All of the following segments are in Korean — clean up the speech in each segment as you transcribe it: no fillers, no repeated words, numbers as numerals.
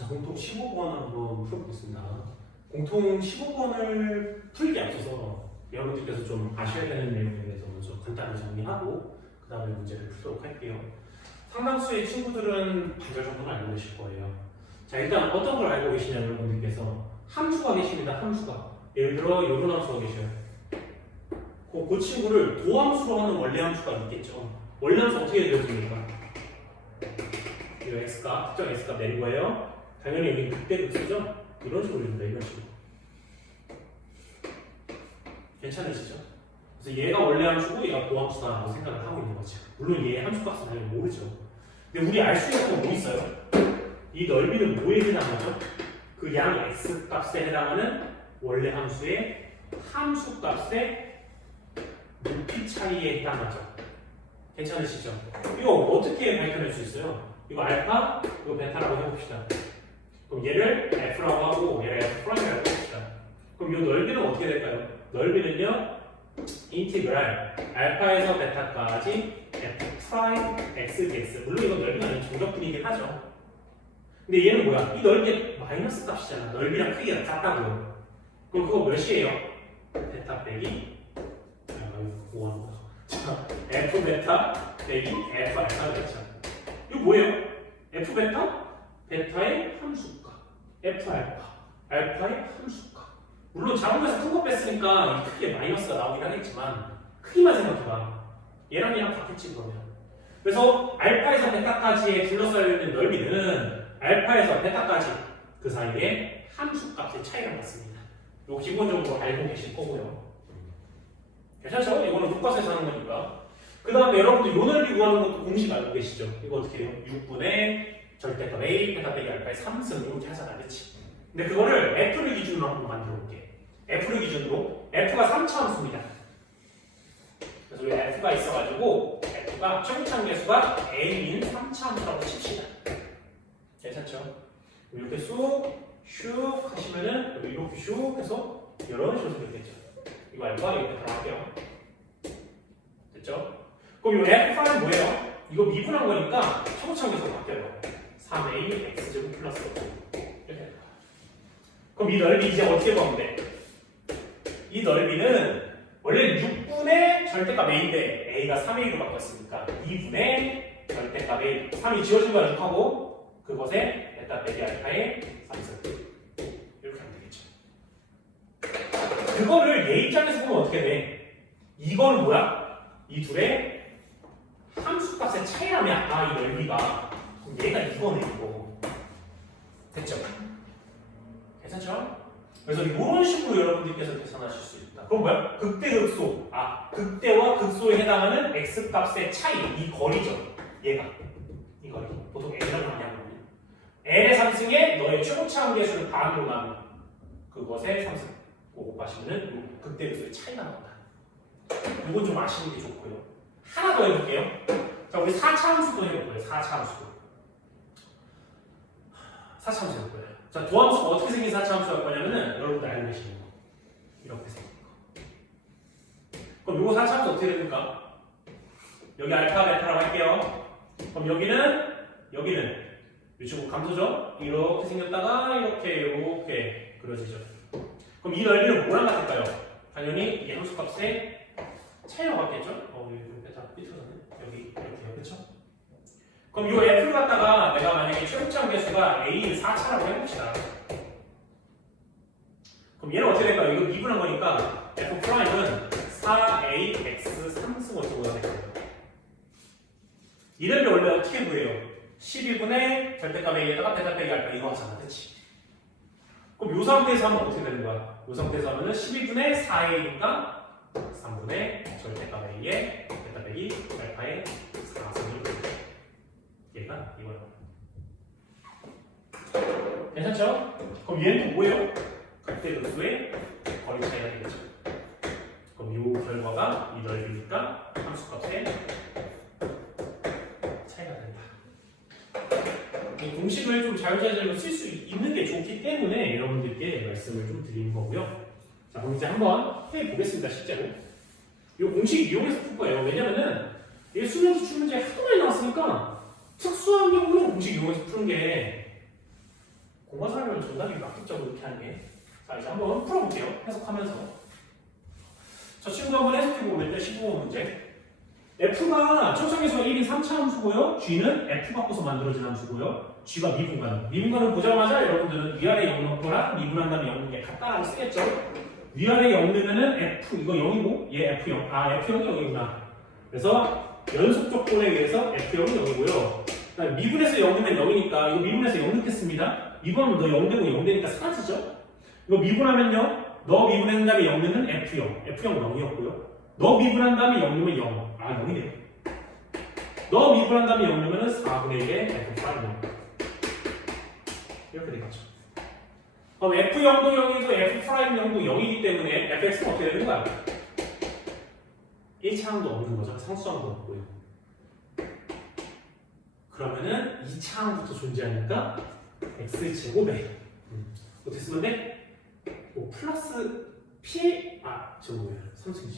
자, 공통 15번 한번 풀어보겠습니다. 공통 15번을 풀기 앞서서 여러분들께서 좀 아셔야 되는 내용에 대해서 먼저 간단히 정리하고 그 다음에 문제를 풀도록 할게요. 상당수의 친구들은 반절 정도는 알고 계실 거예요. 자, 일단 어떤 걸 알고 계시냐면 여러분들께서 함수가 계십니다. 함수가. 예를 들어 이런 함수가 계셔요. 그 친구를 도함수로 하는 원래 함수가 있겠죠. 원래 함수 어떻게 되어집니까? 이 x값, 특정 x값 내린 거예요. 당연히 여기 극대 극소죠? 이런 식으로 됩니다. 이런 식으로. 괜찮으시죠? 그래서 얘가 원래 함수고 얘가 도함수다라고 생각을 하고 있는 거죠. 물론 얘의 함수값은 당연히 모르죠. 근데 우리 알 수 있는 건 뭐 있어요? 이 넓이는 뭐에 해당하죠? 그 양 x값에 해당하는 원래 함수의 함수값의 높이 차이에 해당하죠. 괜찮으시죠? 이거 어떻게 밝혀낼 수 있어요? 이거 알파, 이거 베타라고 해봅시다. 그럼 얘를 f라고 하고 얘를 f'이라고 해봅시다. 그럼 이 넓이는 어떻게 될까요? 넓이는요, 인티그랄 알파에서 베타까지 f' x dx. 물론 이건 넓이가 아닌 정적분이긴 하죠. 근데 얘는 뭐야? 이 넓이의 마이너스 값이잖아. 넓이랑 크기가 같다고요. 그럼 그거 몇이에요? 베타 빼기 뭐 하는 거야? f 베타 빼기 f 알파 베타. 이거 뭐예요? f 베타? 베타의 함수값. f 알파. 알파의 함수값. 물론 작은 큰 거 뺐으니까 이 크기에 마이너스가 나오긴 하겠지만 크기만 생각해봐. 얘랑 같겠지 그러면. 그래서 알파에서 베타까지의 둘러싸여 있는 넓이는 알파에서 베타까지 그 사이에 함수값의 차이가 났습니다. 이거 기본적으로 알고 계실 거고요. 괜찮죠? 이거는 교과서에서 하는 거니까. 그 다음에 여러분들 요 넓이 구하는 것도 공식 알고 계시죠? 이거 어떻게 해요? 6분의 절대값 A, 베타 빼기 알파의 3승 이렇게 하잖아, 그렇지? 근데 그거를 F를 기준으로 한번 만들어 볼게. F를 기준으로 F가 3차 함수입니다. 그래서 우리 F가 있어가지고 F가 최고차함계수가 A인 3차 함수라고 칩시다. 괜찮죠? 이렇게 쑥 하시면은 이렇게 슉 해서 이런 식으로 되겠죠. 이거 알파 이렇게 들어갈게요. 됐죠? 그럼 이 F5는 뭐예요? 이거 미분한 거니까 최고차함계수가 바뀌어요. 3A X제곱 플러스 이렇게 될 거야. 그럼 이 넓이 이제 어떻게 보면 돼? 이 넓이는 원래 6분의 절대값 A인데 A가 3A로 바뀌었으니까 2분의 절대값 A 3이 지워진 거야 6하고 그것에 베타 빼기 알파의 3승 이렇게 하면 되겠죠. 그거를 얘 입장에서 보면 어떻게 돼? 이건 뭐야? 이 둘의 함수값의 차이라면 이 넓이가 그럼 얘가 이거네 이거. 됐죠? 괜찮죠? 그래서 이런 식으로 여러분들께서 계산하실 수 있다. 그럼 뭐야? 극대 극소. 극대와 극소에 해당하는 x값의 차이. 이 거리죠. 얘가. 이 거리. 보통 L이라고 많이 하거든요. L의 3승에 너의 최고차함계수를 반으로 나누면 그것의 3승. 그거 곱하시면은 극대 극소의 차이가 나온다. 이건 좀 아시는 게 좋고요. 하나 더 해볼게요. 자, 우리 4차 함수도 해볼게요. 4차 함수도. 4차 함수 해볼게요. 자, 도함수가 어떻게 생긴 4차 함수가 할 거냐면은 여러분들 알고 계시는 거. 이렇게 생긴 거. 그럼 요거 4차 함수 어떻게 됩니까? 여기 알파, 베타라고 할게요. 그럼 여기는 요즘 감소죠? 이렇게 생겼다가 이렇게 그려지죠. 그럼 이 넓이는 뭐랑 같을까요? 당연히 이 함수값의 차이가 같겠죠? 여기 베타 삐뚤어졌네. 여기 이렇게요. 그쵸? 그럼 이 F를 갖다가 내가 만약에 최고차함계수가 A를 4차라고 해봅시다. 그럼 얘는 어떻게 될까요? 이거 미분한 거니까 F'은 4AX 3승 어쩌고가 될 거예요. 이런 게 원래 어떻게 구해요? 12분의 절대값 A에다가 베타 빼기 알파 이거 하잖아. 그치? 그럼 이 상태에서 하면 어떻게 되는 거야? 이 상태에서 하면은 12분의 4A니까 3분의 절대값 A에 베타 빼기 알파의 4승을 얘가 이거예요. 괜찮죠? 그럼 얘는 또 뭐예요? 극대 극소의 거리 차이가 되겠죠. 그럼 이 결과가 이 넓이니까 함수값의 차이가 된다. 이 공식을 좀 자유자재로 쓸 수 있는 게 좋기 때문에 여러분들께 말씀을 좀 드리는 거고요. 자, 그럼 이제 한번 해보겠습니다. 실제로. 이 공식 이용해서 풀 거예요. 왜냐면은 이게 수능 기출 문제 하도 많이 나왔으니까 특수한 경우는 공식 이용해서 푸는 게 공간 설명을 정답이 맞겠죠, 이렇게 하는 게. 자, 이제 한번 풀어볼게요. 해석하면서. 저 친구 한번 해석해보면 15번 문제. F가 초성에서 1이 3차 함수고요. G는 F 바꿔서 만들어진 함수고요. G가 미분간. 미분간을 보자마자 여러분들은 위아래 0 넣거나 미분한 다음에 0 넣는 게 같다라고 쓰겠죠. 위아래 0 넣으면은 F, 이거 0이고, 얘 F0. 아, F0이 0이구나. 그래서 연속 조건에 의해서 F0이 0이고요. 미분에서 0 넣으면 0이니까, 이거 미분에서 0 넣겠습니다. 미분하면 너 0 되고 0 되니까 사라지죠? 이거 미분하면요. 너 미분한 다음에 0 넣으면 F0. F0 0이었고요. 너 미분한 다음에 0 넣으면 0. 아, 0이네요. 너 미분한 다음에 0 넣으면 4분의 1의 F8 0. 이렇게 되겠죠. 그럼 F0도 0이고 F'0도 0이기 때문에 fx는 어떻게 되는 거야? 1차항도 없는 거죠. 상수항도 없고요. 그러면은 2차항부터 존재하니까 x제곱에 어떻게 쓰면 돼? 뭐 플러스 p 저거 뭐야? 3승이지.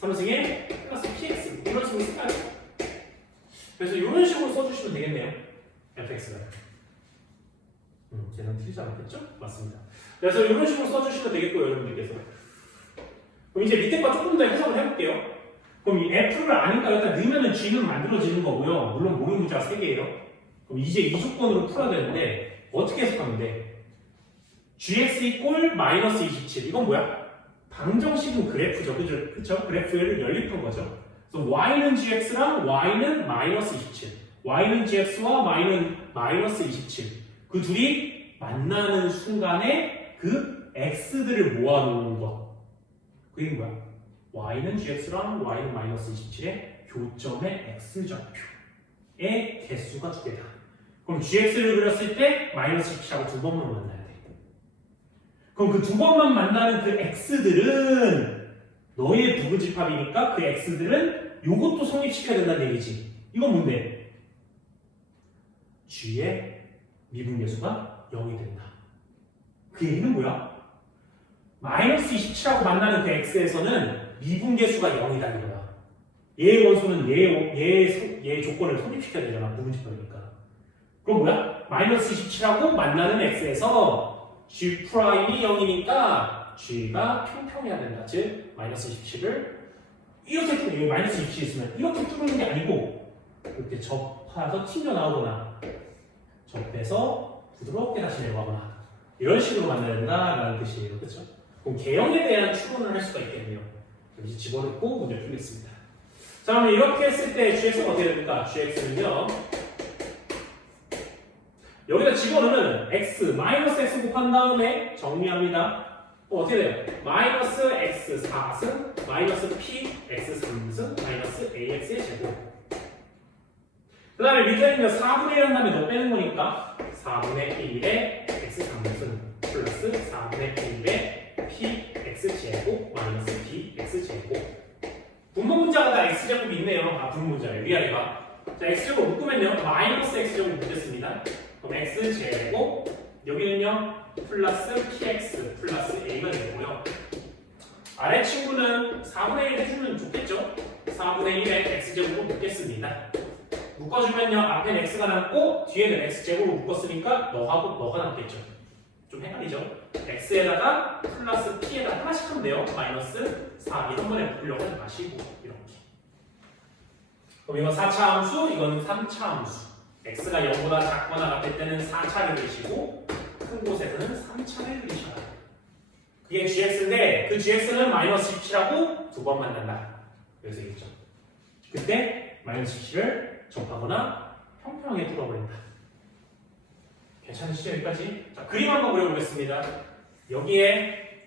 3승에 플러스 px 이런 식으로 쓸까요? 그래서 이런 식으로 써주시면 되겠네요. fx가 계산 틀리지 않았겠죠? 맞습니다. 그래서 이런 식으로 써주시면 되겠고요, 여러분들께서. 그럼 이제 밑에 거 조금 더 해석을 해볼게요. 그럼 이 f를 아니까 일단 넣으면은 g는 만들어지는 거고요. 물론 모르는 문자가 3개예요. 그럼 이제 이 조건으로 풀어야 되는데 어떻게 해석하면 돼? gx 이꼴 마이너스 27 이건 뭐야? 방정식은 그래프죠. 그쵸? 그래프를 연립한 거죠. 그래서 y는 gx랑 y는 마이너스 27 y는 gx와 y는 마이너스 27 그 둘이 만나는 순간에 그 x들을 모아놓은 것 그게 뭐야? y는 gx랑 y는 마이너스 27의 교점의 x좌표의 개수가 두 개다. 그럼 gx를 그렸을 때 마이너스 27하고 두 번만 만나야 돼. 그럼 그 두 번만 만나는 그 x들은 너의 부분집합이니까 그 x들은 요것도 성립시켜야 된다는 얘기지. 이건 뭔데? g의 미분계수가 0이 된다. 그 얘기는 뭐야? 마이너스 27하고 만나는 그 x에서는 미분계수가 0이다 이거야. 얘의 원소는 얘의 조건을 성립시켜야 되잖아. 부분집합이니까. 그럼 뭐야? 마이너스 27하고 만나는 x에서 g' 이 0이니까 g가 평평해야 된다. 즉 마이너스 27을 이렇게 뚫는 마이너스 27 있으면 이렇게 뚫는 게 아니고 이렇게 접하서 튕겨나오거나 접해서 부드럽게 다시 내려가거나 이런 식으로 만나야 된다라는 뜻이에요. 그렇죠? 그럼 개형에 대한 추론을 할 수가 있겠네요. 이제 집어넣고 문제 풀겠습니다. 자, 그럼 이렇게 했을 때 gx가 어떻게 됩니까? gx는요. 여기다 집어넣으면 x, 마이너스 x 곱한 다음에 정리합니다. 어떻게 돼요? 마이너스 x 4승, 마이너스 p x 3승, 마이너스 ax의 제곱. 그 다음에 밑에는요 4분의 1 한 다음에 너 빼는 거니까 4분의 1의 x 3승 플러스 4분의 1의 p x 제곱 마이너스 p x 제곱. 분모 문자가 다 x 제곱이 있네요. 분모 문자예요. 위아래가. 자, x 제곱 묶으면요 마이너스 x 제곱 묶겠습니다. 그럼 x 제곱 여기는요 플러스 px 플러스 a가 되고요. 아래 친구는 4분의 1 해주면 좋겠죠? 4분의 1의 x 제곱으로 묶겠습니다. 묶어주면요 앞에는 x가 남고 뒤에는 x 제곱으로 묶었으니까 너하고 너가 남겠죠. 좀 헷갈리죠? x에다가 플러스 p에다 하나씩 하면 돼요. 마이너스 4 이 한 번에 묶으려고 하지 마시고 이렇게. 그럼 이건 4차 함수, 이거는 3차 함수. x가 0보다 작거나 같을 때는 4차를 그리시고 큰 곳에서는 3차를 그리셔야 돼요. 그게 gx인데 그 gx는 마이너스 17하고 두 번 만난다. 그래서 이거죠. 그때 마이너스 17을 접하거나 평평하게 뚫어버린다. 괜찮으시죠? 여기까지? 자, 그림 한번 그려보겠습니다. 여기에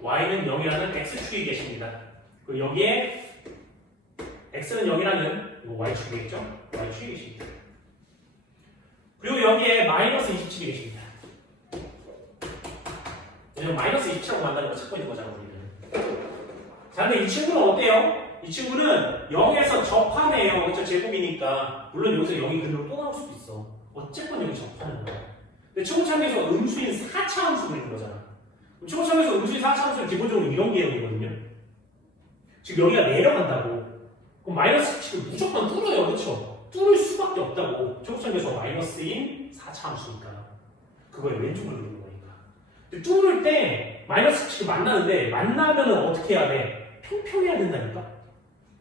y는 0이라는 x축이 계십니다. 그리고 여기에 x는 0이라는 y축이겠죠? y축이 계십니다. 그리고 여기에 마이너스 27이 계십니다. 왜냐면 마이너스 27하고 만나는 거 찾고 있는 거잖아, 우리는. 자, 근데 이 친구는 어때요? 이 친구는 0에서 접하네요. 그쵸? 제곱이니까. 물론 여기서 0이 그대로 또 나올 수도 있어. 어쨌건 여기 접하는 거야. 근데 초고참에서 음수인 4차 함수 그리는 거잖아. 초고참에서 음수인 4차 함수는 기본적으로 이런 개념이거든요. 지금 여기가 내려간다고. 그럼 마이너스 7을 무조건 뚫어요. 그쵸? 뚫을 수밖에 없다고. 초고참에서 마이너스인 4차 함수니까. 그거에 왼쪽을 누르는 거니까. 근데 뚫을 때 마이너스 치고 만나는데 만나면은 어떻게 해야 돼? 평평해야 된다니까?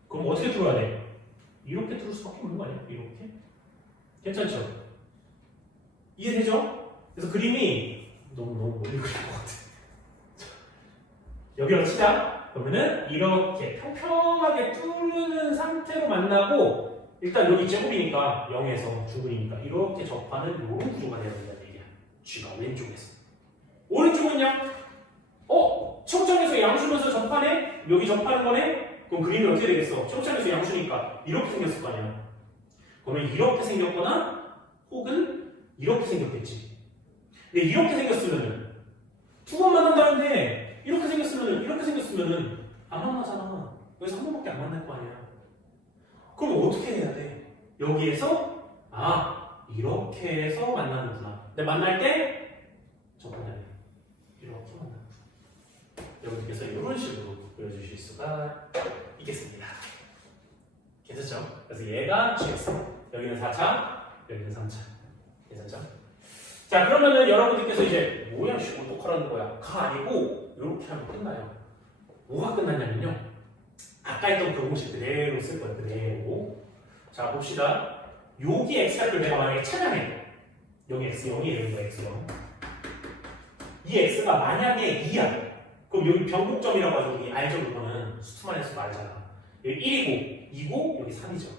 그럼 어떻게 뚫어야 돼? 이렇게 뚫을 수밖에 없는 거 아니야? 이렇게? 괜찮죠? 이해되죠? 그래서 그림이 너무 멀리 그린 것 같아. 여기로 치자. 그러면은 이렇게 평평하게 뚫는 상태로 만나고 일단 여기 제곱이니까 0에서 중근이니까 이렇게 접하는 이런 구조가 되어야 된다는 얘기야. G가 왼쪽에서. 오른쪽은요? 최고점에서 양수면서 접하네? 여기 접하는 거네? 그럼 그림이 어떻게 되겠어? 최고점에서 양수니까 이렇게 생겼을 거 아니야. 그러면 이렇게 생겼거나 혹은 이렇게 생겼겠지. 근데 이렇게 생겼으면은 두 번 만난다는데 이렇게 생겼으면은 안 만나잖아. 여기서 한 번밖에 안 만날 거 아니야. 그럼 어떻게 해야 돼? 여기에서 이렇게 해서 만나는구나. 근데 만날 때 접근하네. 이렇게 만나는구나. 여러분들께서 이런 식으로 보여주실 수가 있겠습니다. 괜찮죠? 그래서 얘가 GX, 여기는 4차, 여기는 3차. 괜찮죠? 자, 그러면은 여러분들께서 이제 뭐야 식으로 녹화라는 거야? 가 아니고 이렇게 하면 끝나요. 뭐가 끝났냐면요. 아까 했던 그 공식 그대로 쓸 거예요. 그대로. 자, 봅시다. 여기 x값을 내가 만약에 찾아내. 여기 x0이에요. 여기가 x0. 이 x가 만약에 2야. 그럼 여기 변곡점이라고 하죠. 여기 알죠? 이거는 수트만 해서 말잖아. 여기 1이고 2고 여기 3이죠.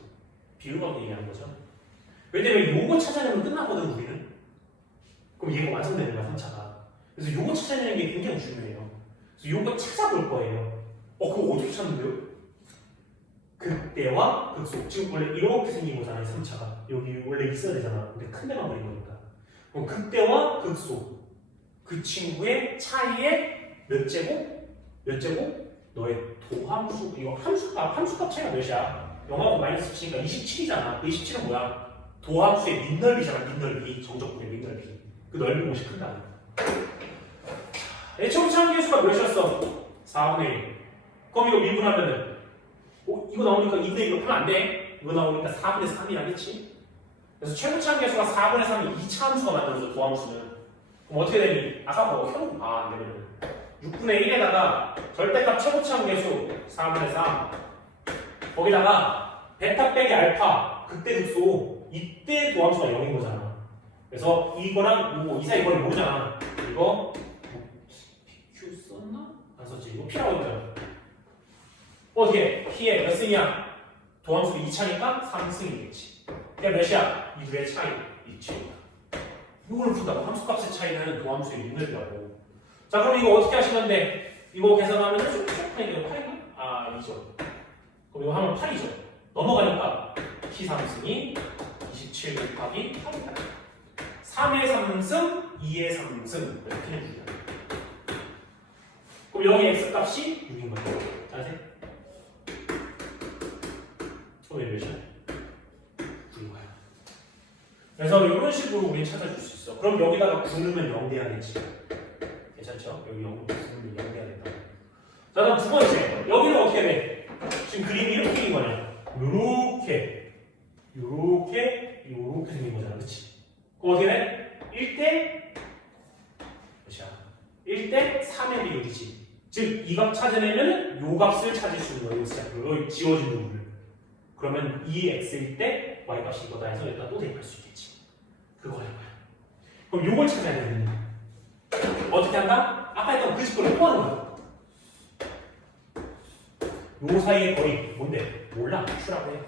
비율만 얘기하는 거죠. 왜냐면 요거 찾아내면 끝나거든 우리는. 그럼 얘가 완성되는 거야 3차가. 그래서 요거 찾아내는 게 굉장히 중요해요. 그래서 요거 찾아볼 거예요. 그거 어떻게 찾는데요? 극대와 극소. 지금 원래 이렇게 생긴 거잖아요 3차가. 여기 원래 있어야 되잖아. 근데 큰 데만 그린 거니까. 그럼 극대와 극소. 그 친구의 차이에 몇 제곱? 너의 도함수. 이거 함수값 차이가 몇이야? 0하고 마이너스 치니까 27이잖아. 그 27은 뭐야? 도함수의 밑넓이잖아. 밑넓이. 정적분의 밑넓이. 그 넓이 공식 큰다. 최고차항 계수가 몇이었어? 4분의 1. 그럼 이거 미분하면은 이거 나오니까 2분의 1로 풀면 안 돼. 이거 나오니까 4분의 3이 하겠지? 그래서 최고차항 계수가 4분의 3이 2차 함수가 만들어져. 도함수는. 그럼 어떻게 되니? 아까 뭐 켜놓고 안 되면은 6분의 1에다가 절대값 최고차항 계수 4분의 3 거기다가 베타 빼기 알파 극대 극소 이때 도함수가 0인 거잖아. 그래서 이거랑 이 사이 거리 모르잖아. 이거 PQ 썼나? 안 썼지. 이거 P라고 했잖아. 어떻게? P의 몇 승이야? 도함수 2차니까 3승이겠지. 그게 몇이야? 이 둘의 차이 2치. 이걸 푼다고. 함수값의 차이는 도함수의 윤회라고. 자, 그럼 이거 어떻게 하시면 돼? 이거 계산하면 쭉 이거 8인가? 2죠. 그럼 이거 하면 8이죠. 넘어가니까 P3승이 27 곱하기 8이다. 3의 3승, 2의 3승 이렇게 해줍니다. 그럼 여기 x값이 6인 거죠. 자세. 그럼 몇이야? 9인 거야. 그래서 이런 식으로 우리는 찾아줄 수 있어. 그럼 여기다가 9넣으면 0 돼야겠지. 괜찮죠? 여기 0 9넣으면 0 돼야 된다. 자, 다음 두 번째. 여기는 어떻게 돼? 지금 그림이 이렇게 생긴 거냐? 요렇게 생긴 거잖아. 그치? 그럼 어떻게 돼? 1대 몇이야? 1대 3의 비율이지. 즉, 이 값 찾아내면 요 값을 찾을 수 있는 거예요. 여기 지워진 부분을. 그러면 2x일 때 y값이 이거다 해서 여기다 또 대입할 수 있겠지. 그거 할 거야. 그럼 요걸 찾아야 되는데 어떻게 한다? 아까 했던 그 직거를 또 하는 거야. 요 사이의 거리 뭔데? 몰라. Q라고 해.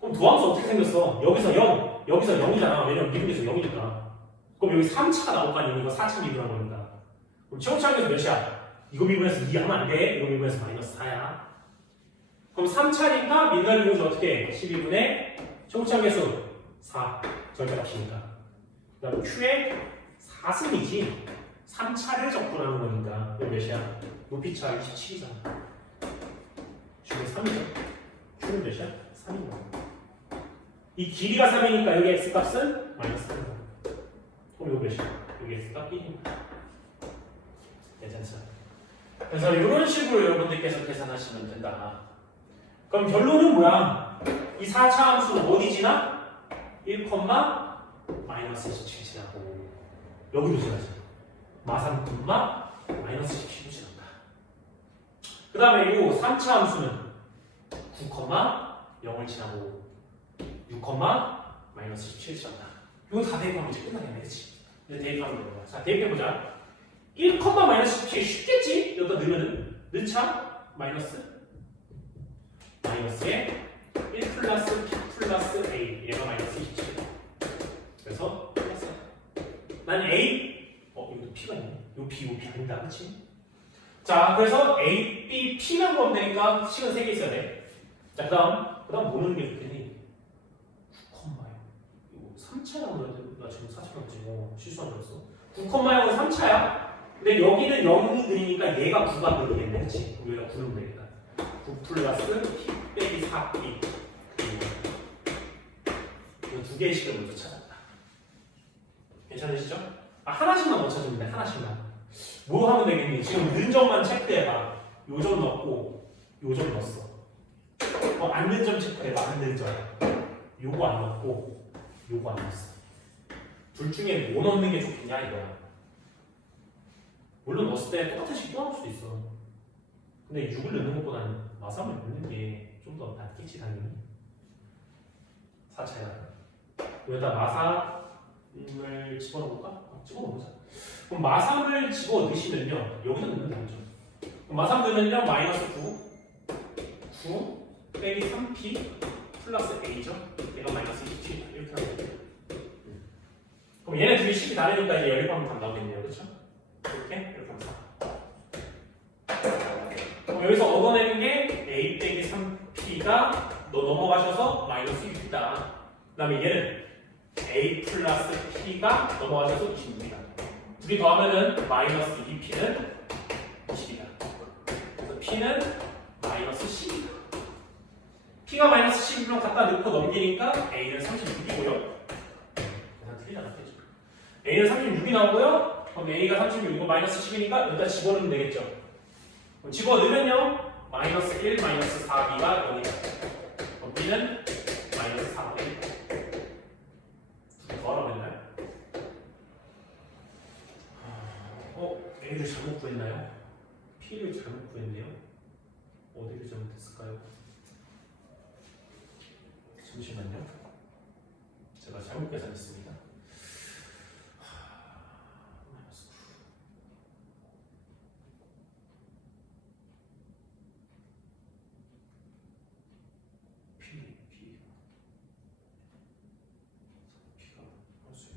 그럼 도함수 어떻게 생겼어? 여기서 0, 여기서 0이잖아. 왜냐면 미분에서 0이니까. 그럼 여기 3차가 나올 거 아니야. 이거 4차 미분한 거니까. 그럼 최고차항에서 몇이야? 이거 미분해서 2 하면 안 돼. 이거 미분해서 마이너스 4야. 그럼 3차니까 민간비 공식 어떻게 해? 12분의 최고차항계수 4 절대값이니까. 그 다음에 Q의 4승이지 3차를 적분하는 거니까 이거 몇이야? 높이차 27이잖아. Q의 3이죠. Q는 몇이야? 3인 거야. 이 길이가 3이니까 여기 x값은 마이너스 3이다. 그럼 이거 몇이야? 여기 x값 1입니다. 괜찮죠? 그래서 이런 식으로 여러분들께서 계산하시면 된다. 그럼 결론은 뭐야? 이 4차 함수는 어디 지나? 1, 마이너스 마이너스 17 지나고 여기도 지나지. 마3, 마이너스 17도 지난다. 그 다음에 이 3차 함수는 9, 0을 지나고 6, 마이너스 17 지난다. 이거 다 대입하면 이제 끝나겠네, 그치? 이제 대입하면 되는 거야. 자, 대입해보자. 1, 마이너스 17 쉽겠지? 여기다 넣으면은 넣자 마이너스에 1 플러스 P 플러스 A 얘가 마이너스 27. 그래서 플러스 난 A 여기도 P가 있네. 요 B 아니다, 그치? 자, 그래서 A, B, P만 보면 되니까 식은 3개 있어야 돼. 자, 그 다음 뭐 넣는 게 좋겠니? 9,0 3차라고 그랬는데 나 지금 4차라고 지금 실수한 줄 알았어. 9,0은 3차야. 근데 여기는 0이 들이니까 얘가 9가 들이겠네, 그치? 그럼 여기가 9를 넣으면 되겠다. 9 플러스 P 빼기 4P. 이거 두 개의 식을 먼저 찾았다. 괜찮으시죠? 하나씩만 못 찾으면 돼, 하나씩만. 뭐 하면 되겠니? 지금 는 점만 체크해봐. 요 점 넣고, 요 점 넣었어. 안 는 점 체크해봐, 안 는 점. 요거 안 넣고, 요거 안 넣었어. 둘 중에 뭐 넣는 게 좋겠냐, 이거야. 물론 넣었을 때 똑같은 식 또 나올 수도 있어. 근데 6을 넣는 것보다는 마3을 넣는 게 좀 더 낫겠지, 당연히. 4차야. 여기다 마3을 집어넣을까? 집어넣자. 그럼 마3을 집어 넣으시면요, 여기다 넣으면 되죠. 그럼 마3 넣으면요, 마이너스 9 빼기 3p 플러스 a죠. 얘가 마이너스 27 이렇게 하면 돼요. 그럼 얘네 둘이 식이 다르니까 이제 연립하면 답 나오겠네요, 그렇죠? 이렇게 하면 4. 여기서 얻어내는 게 a 빼기 3p가 넘어가셔서 마이너스 6이다. 그 다음에 얘는 a 플러스 p가 넘어가셔서 26이다. 둘이 더하면은 마이너스 2p는 20이다. 그래서 p는 마이너스 10이다. p가 마이너스 10이면 갖다 넣고 넘기니까 a는 36이고요. 틀리잖아, 그죠? a는 36이 나오고요. 그럼 a가 36이고 마이너스 10이니까 여기다 집어넣으면 되겠죠. 그럼 집어넣으면요, 마이너스 1, 마이너스 4b가 0이다. 그럼 b는 마이너스 4가 됩니다. 더하라고 했나요? A를 잘못 구했나요? P를 잘못 구했네요. 어디를 잘못했을까요? 잠시만요. 제가 잘못 계산했습니다.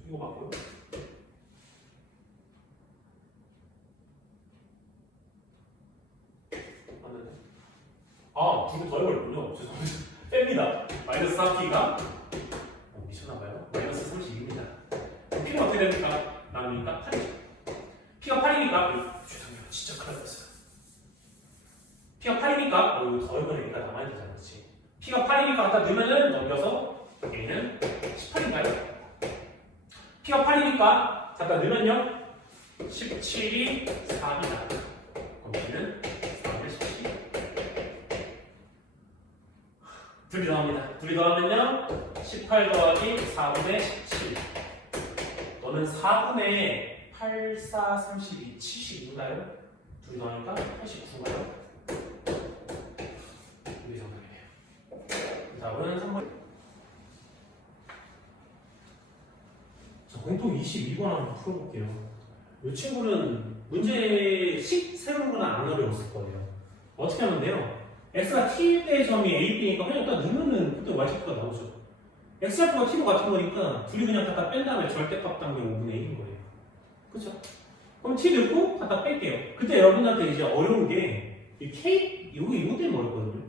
이거 맞고요? 맞는데? 두개 더해버렸군요. 죄송합니다. 뺍니다. 마이너스 4p가 미쳤나봐요. 마이너스 32입니다. p는 어떻게 됩니까? 나누니까 8이죠. p가 8이니까 죄송해요. 진짜 큰일 났어요. p가 8이니까 이거 더해버리니까 남아야 되잖아, 그렇지? p가 8이니까 갖다 넣으면은 넘겨서 a는 18인가요? p가 8이니까 갖다 넣으면요 17이 4이다. 그럼 p는 4를 17. 둘이 더합니다. 둘이 더하면요 18 더하기 4분의 17. 너는 4분의 8, 4, 32, 72인가요? 둘이 더하니까 89인가요? 우리 정답이에요. 다음은 3번. 공통 22번 한번 풀어볼게요. 이 친구는 문제식 세우는 건 안 어려웠을 거예요. 어떻게 하면 돼요? x가 t일 때의 점이 a, b니까 그냥 딱 넣으면은 그때 y좌표가 나오죠. x좌표가 t로 같은 거니까 둘이 그냥 갖다 뺀 다음에 절대값 당겨 5분의 1인 거예요. 그쵸? 그럼 t 넣고 갖다 뺄게요. 그때 여러분한테 이제 어려운 게 이 k, 이거 때문에 어렵거든요.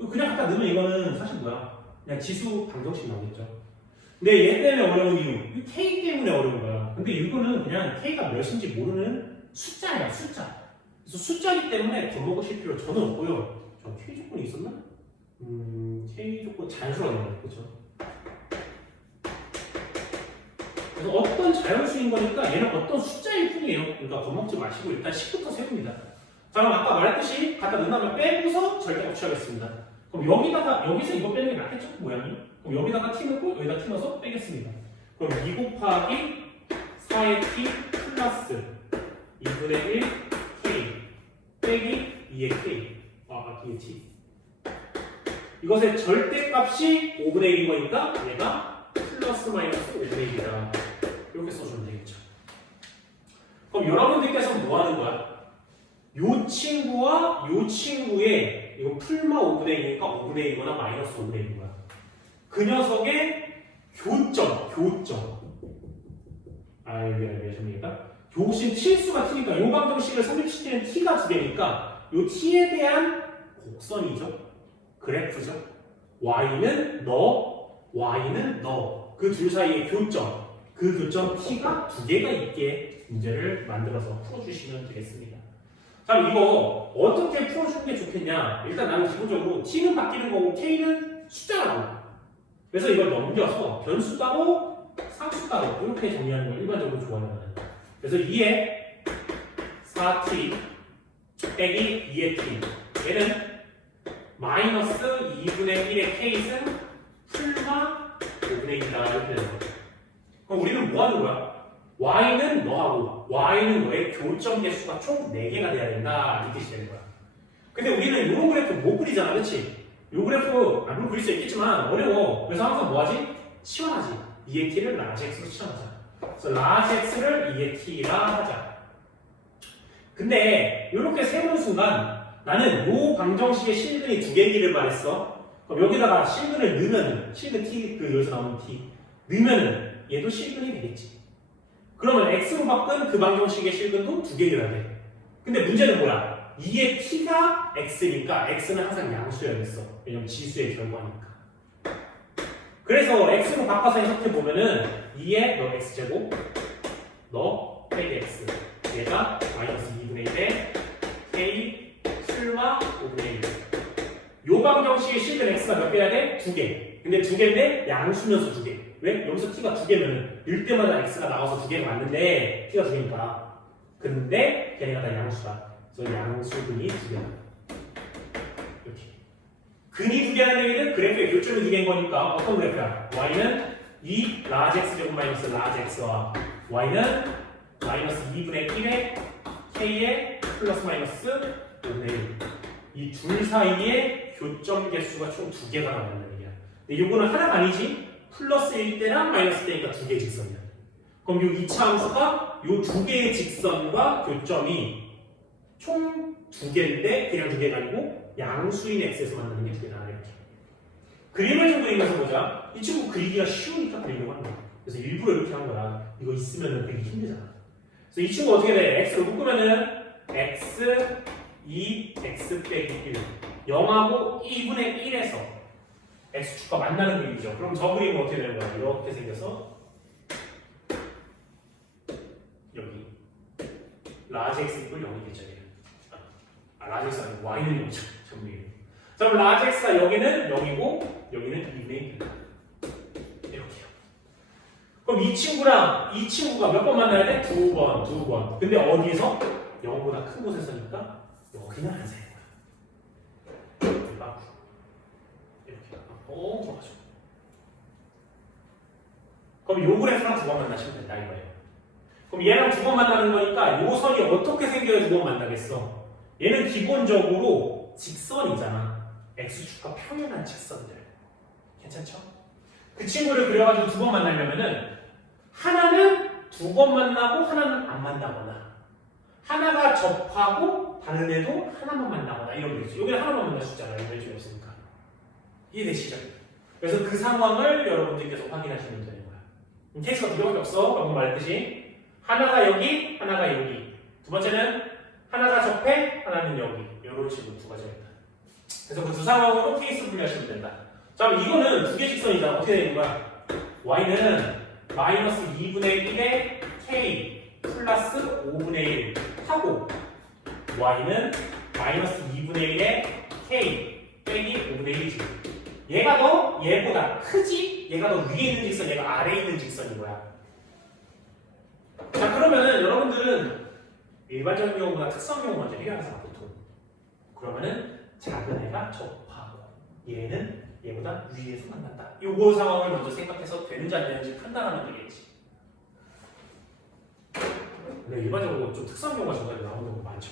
이거 그냥 갖다 넣으면 이거는 사실 뭐야? 그냥 지수 방정식 나오겠죠. 근데 얘 때문에 어려운 이유, 이 k 때문에 어려운 거야. 근데 이거는 그냥 k가 몇인지 모르는 숫자야, 숫자. 그래서 숫자이기 때문에 겁먹으실 필요 전혀 없고요. 저 k 조건이 있었나? k 조건 자연수라네요, 그렇죠? 그래서 어떤 자연수인 거니까 얘는 어떤 숫자일 뿐이에요. 그러니까 겁먹지 마시고 일단 10부터 세웁니다. 자, 그럼 아까 말했듯이 갖다 넣은 다음에 빼고서 절대값 취하겠습니다. 그럼 여기서 이거 빼는 게 낫겠죠? 모양이? 그럼 여기다가 t 넣고 여기다 t 넣어서 빼겠습니다. 그럼 2 곱하기 4의 t 플러스 2분의 1 k 빼기 2의 k. 뒤에 t. 이것의 절대값이 5분의 1인 거니까 얘가 플러스 마이너스 5분의 1이다. 이렇게 써주면 되겠죠. 그럼 여러분들께서 뭐 하는 거야? 요 친구와 요 친구의 이거 풀마 5분의 1이니까 5분의 1이거나 마이너스 5분의 1인 거야. 그 녀석의 교점. 왜 접니까? 교신 실수가 t니까 요 방정식을 성립시키는 t가 두 개니까 요 t에 대한 곡선이죠. 그래프죠. y는 너. 그 둘 사이의 교점. 그 교점 t가 두 개가 있게 문제를 만들어서 풀어주시면 되겠습니다. 자, 이거 어떻게 풀어주는 게 좋겠냐? 일단 나는 기본적으로 t는 바뀌는 거고 k는 숫자가 나와. 그래서 이걸 넘겨서 변수 따로 상수 따로 이렇게 정리하는 걸 일반적으로 좋아해요. 그래서 2에 4t 빼기 2의 t 얘는 마이너스 2분의 1의 k승 풀마 5분의 1이다 이렇게 되는 거죠. 그럼 우리는 뭐 하는 거야? y는 너하고 y는 너의 교점 개수가 총 4개가 돼야 된다 이 뜻이 되는 거야. 근데 우리는 이런 그래프 못 그리잖아, 그렇지? 이 그래프 물론 그릴 수 있겠지만 어려워. 그래서 항상 뭐하지? 치환하지. 2의 t를 라지 x로 치환하자. 그래서 라지 x를 2의 t라 하자. 근데 이렇게 세우는 순간 나는 요 방정식의 실근이 두 개이기를 말했어. 그럼 여기다가 실근을 넣으면 실근 t 여기서 나오는 t 넣으면 얘도 실근이 되겠지. 그러면 x로 바꾼 그 방정식의 실근도 두 개여야 돼. 근데 문제는 뭐야? 2의 t가 x니까 x는 항상 양수여야겠어. 왜냐면 지수의 결과니까. 그래서 x로 바꿔서 해석해 보면은 2의 너 x제곱 너 빼기 x 얘가 마이너스 2분의 1에 k 풀마 5분의 1. 요 방정식의 실근 x가 몇 개야 돼? 두 개. 근데 두 개인데 양수면서 두 개. 왜? 여기서 t가 두 개면 일 때마다 x가 나와서 두 개가 맞는데 t가 두 개니까. 근데 걔네가 다 양수다. 그래서 양수근이 두 개다. 이렇게. 근이 두 개라는 얘기는 그래프의 교점이 두 개인 거니까 어떤 그래프야? y는 2 라지 x 제곱 마이너스 라지 x와 y는 마이너스 2분의 1의 k의 플러스 마이너스 5분의 1. 이 둘 사이의 교점 개수가 총 두 개가 나온다는 얘기야. 근데 이거는 하나가 아니지. 플러스 1대랑 마이너스 대니까 두 개의 직선이야. 그럼 이 2차 함수가 이 두 개의 직선과 교점이 총 두 개인데 그냥 두 개가 아니고 양수인 x에서 만드는 게 두 개다. 이렇게. 그림을 좀 그리면서 보자. 이 친구 그리기가 쉬우니까 그리려고 하는 거야. 그래서 일부러 이렇게 한 거야. 이거 있으면 되게 힘들잖아. 그래서 이 친구 어떻게 돼? x로 묶으면은 x 2, x 빼기 1 0하고 2분의 1에서 x축과 만나는 그림이죠. 그럼 저 그림은 어떻게 되는 거야? 이렇게 생겨서 여기 라지 x 이퀄 0이 되죠. 라지 x가 아니고 y는 0이죠. 정리. 자, 그럼 라지 x가 여기는 0이고 여기는 2분의 1 이렇게요. 그럼 이 친구랑 이 친구가 몇 번 만나야 돼? 두 번. 근데 어디서? 0보다 큰 곳에서니까 여기는 안 사는 거야. 이렇게 들어가죠. 그럼 요 그래프랑 두 번 만나시면 된다 이거예요. 그럼 얘랑 두 번 만나는 거니까 요 선이 어떻게 생겨야 두 번 만나겠어? 얘는 기본적으로 직선이잖아. x축과 평행한 직선들. 괜찮죠? 그 친구를 그려가지고 두 번 만나려면은 하나는 두 번 만나고 하나는 안 만나거나 하나가 접하고 다른 애도 하나만 만나거나 이런 게 있죠. 여기는 하나만 만날 수 있잖아요. 왼쪽에 없으니까. 이해되시죠? 그래서 그 상황을 여러분들께서 확인하시면 되는 거야. 케이스가 두 개밖에 없어. 방금 말했듯이 하나가 여기, 하나가 여기. 두 번째는 하나가 접해, 하나는 여기. 이런 식으로 두 가지가 있다. 그래서 그 두 상황으로 케이스를 분리하시면 된다. 자, 그럼 이거는 두 개 직선이다. 어떻게 되는 거야? y는 마이너스 2분의 1의 k 플러스 5분의 1 하고 y는 마이너스 2분의 1의 k 빼기 5분의 1이지. 얘가 더 얘보다 크지? 얘가 더 위에 있는 직선, 얘가 아래에 있는 직선인 거야. 자, 그러면은 여러분들은 일반적인 경우보다 특수한 경우 먼저 해결하잖아, 보통. 그러면은 작은 애가 접하고 얘는 얘보다 위에서 만난다. 요거 상황을 먼저 생각해서 되는지 안 되는지 판단하면 되겠지. 근데 일반적으로 좀 특수한 경우가 중간에 나오는 경우가 많죠.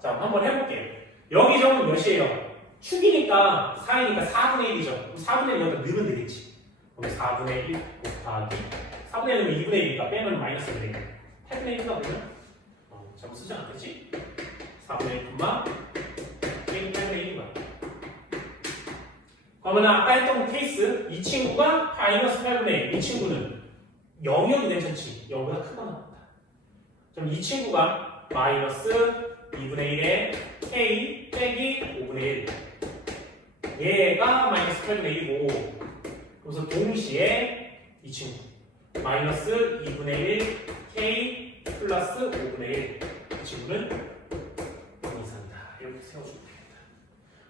자, 한번 해볼게요. 여기 점은 몇이에요? 축이니까 4이니까 4분의 1이죠. 그럼 4분의 1 여기다 넣으면 되겠지. 그럼 4분의 1 곱하기 4분의 1은 2분의 1이니까 빼면 마이너스 되니까 8분의 1인가 보면 잘못 쓰지 않겠지? 4분의 1 콤마 8분의 1인가. 그러면 아까 했던 케이스 이 친구가 마이너스 8분의 1, 이 친구는 0이어도 괜찮지. 0보다 크거나 같다. 그럼 이 친구가 마이너스 2분의 1에 k 빼기 5분의 1. 얘가 마이너스 8분의 1이고, 그래서 동시에 이 친구 마이너스 2분의 1 k 플러스 5분의 1. 이 친구는 0 이상이다. 이렇게 세워주면 되겠다.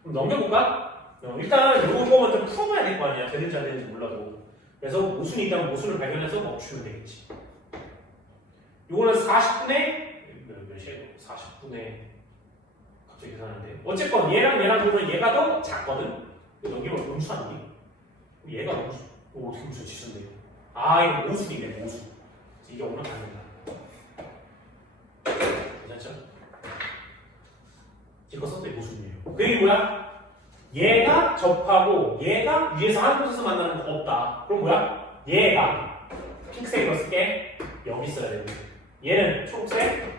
그럼 넘겨볼까? 일단 이거 먼저 풀어봐야 될 거 아니야. 되는지 안 되는지 몰라도. 그래서 모순이 있다면 모순을 발견해서 멈추면 되겠지. 요거는 40분의 몇이에요? 40분의 갑자기 계산하는데 어쨌건 얘랑 보면 얘가 더 작거든? 넘기면 음수 아니니? 얘가 음수. 이거 어떻게 무슨 지수인데요? 아 이거 모순이네 모순. 이게 오면 안 된다. 괜찮죠? 이거 썼더니 모순이에요. 그 얘기 뭐야? 얘가 접하고 얘가 위에서 한 곳에서 만나는 거 없다. 그럼 뭐야? 얘가 핑크색으로 쓸게. 여기 있어야 되고 얘는 초록색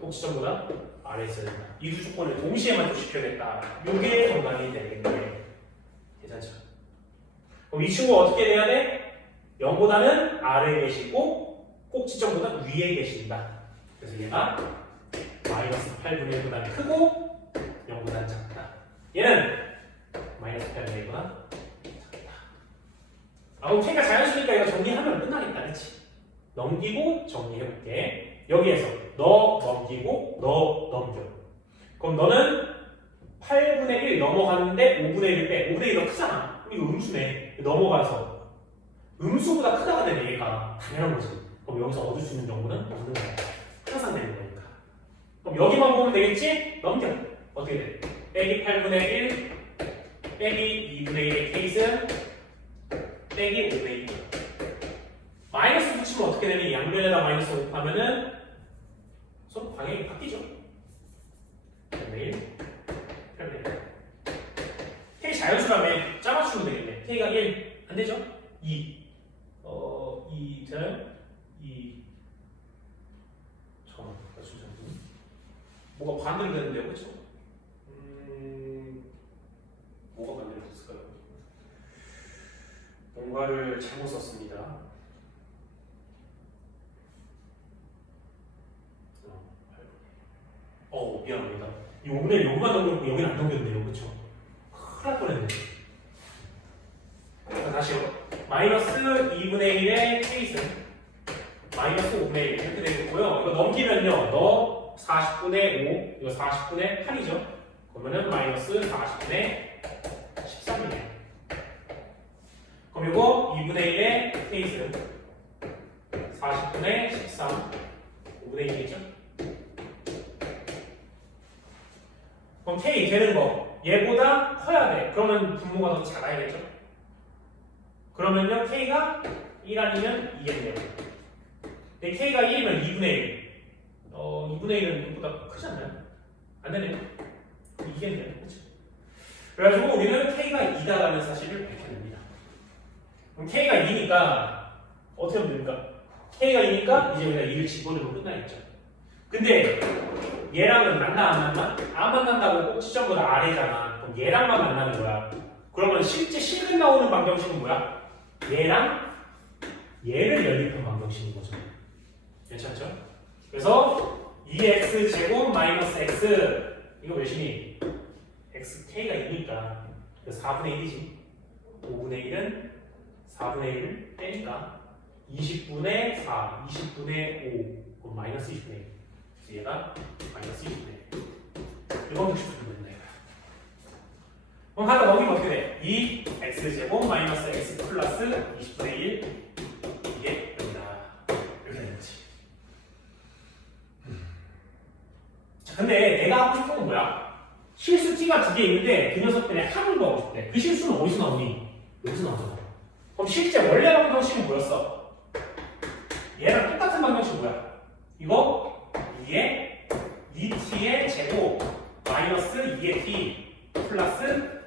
꼭지점보다 아래에 있어야 된다. 이 두 조건을 동시에 만족시켜야겠다. 이게 정답이 되겠네. 괜찮죠? 그럼 이 친구가 어떻게 돼야 돼? 0보다는 아래에 계시고 꼭지점보다 위에 계신다. 그래서 얘가 마이너스 8분의 1보다 크고 0보다 작다. 얘는 마이너스 8분의 1보다 작다. 아 그럼 k가 자연수니까 이거 정리하면 끝나겠다. 그치? 넘기고 정리해볼게. 여기에서 너 넘기고 너 넘겨. 그럼 너는 8분의 1 넘어가는데 5분의 1을 빼. 5분의 1이 더 크잖아. 그럼 이거 음수네. 넘어가서 음수보다 크다가 되네 얘가. 당연한 거지. 그럼 여기서 얻을 수 있는 정보는 없는 거야. 항상 되는 거니까. 그럼 여기만 보면 되겠지? 넘겨. 어떻게 돼? 빼기 8분의 1 빼기 2분의 1의 케이스 빼기 5분의 1. 마이너스 붙이면 어떻게 되니? 양변에다 마이너스 곱하면은 서로 방향이 바뀌죠. 8분의 1 8분의 1 k 자연수라며 짜맞추면 되겠네. k가 1 안되죠? 2 2 절 2 잠깐만 뭐가 반대로 되는데요? 그렇죠? 뭐가 반대로 됐을까요? 뭔가를 잘못 썼습니다. 미안합니다. 이 5분의 1 여기만 넘겨놓고 여기는 안 넘겼네요. 그쵸? 큰일 날 뻔했네. 자, 다시요. 마이너스 2분의 1의 케이스 마이너스 5분의 1 이렇게 되겠고요. 이거 넘기면요. 너 40분의 5 이거 40분의 8이죠. 그러면은 마이너스 40분의 13이네요. 그럼 이거 2분의 1의 케이스 40분의 13 5분의 1이죠. 그럼 k 되는 거 얘보다 커야 돼. 그러면 분모가 더 작아야겠죠? 그러면요 k가 1 아니면 2겠네요. 근데 k가 1이면 2분의 1 2분의 1은 1보다 크지 않나요? 안 되네요. 2겠네요. 그렇죠? 그래가지고 우리는 k가 2다라는 사실을 밝혀냅니다. 그럼 k가 2니까 어떻게 하면 됩니까? k가 2니까 이제 우리가 2를 집어넣으면 끝나겠죠. 근데 얘랑은 만나 안 만나? 안 만난다고 꼭지점보다 아래잖아. 그럼 얘랑만 만나는 거야. 그러면 실제 실근 나오는 방정식은 뭐야? 얘랑 얘를 연립한 방정식인 거죠. 괜찮죠? 그래서 2x 제곱 마이너스 x 이거 몇이니? xk가 2니까 4분의 1이지. 5분의 1은 4분의 1을 빼니까 20분의 4, 20분의 5 그럼 마이너스 20분의 1. 얘가 마이너스 20분의 1. 이건 부식시키면 된다. 그럼 하나 넘기면 어떻게 돼? 2x제곱 마이너스 x 플러스 20분의 1 이게 됩니다. 이렇게 되는 거지. 자, 근데 내가 하고 싶은 건 뭐야? 실수 t가 두 개 있는데 그 녀석들의 합을 구하고 싶대. 그 실수는 어디서 나오니? 여기서 나오잖아. 그럼 실제 원래 방정식은 뭐였어? 얘랑 똑같은 방정식 뭐야? 이거 2의 2t의 제곱 마이너스 2의 t 플러스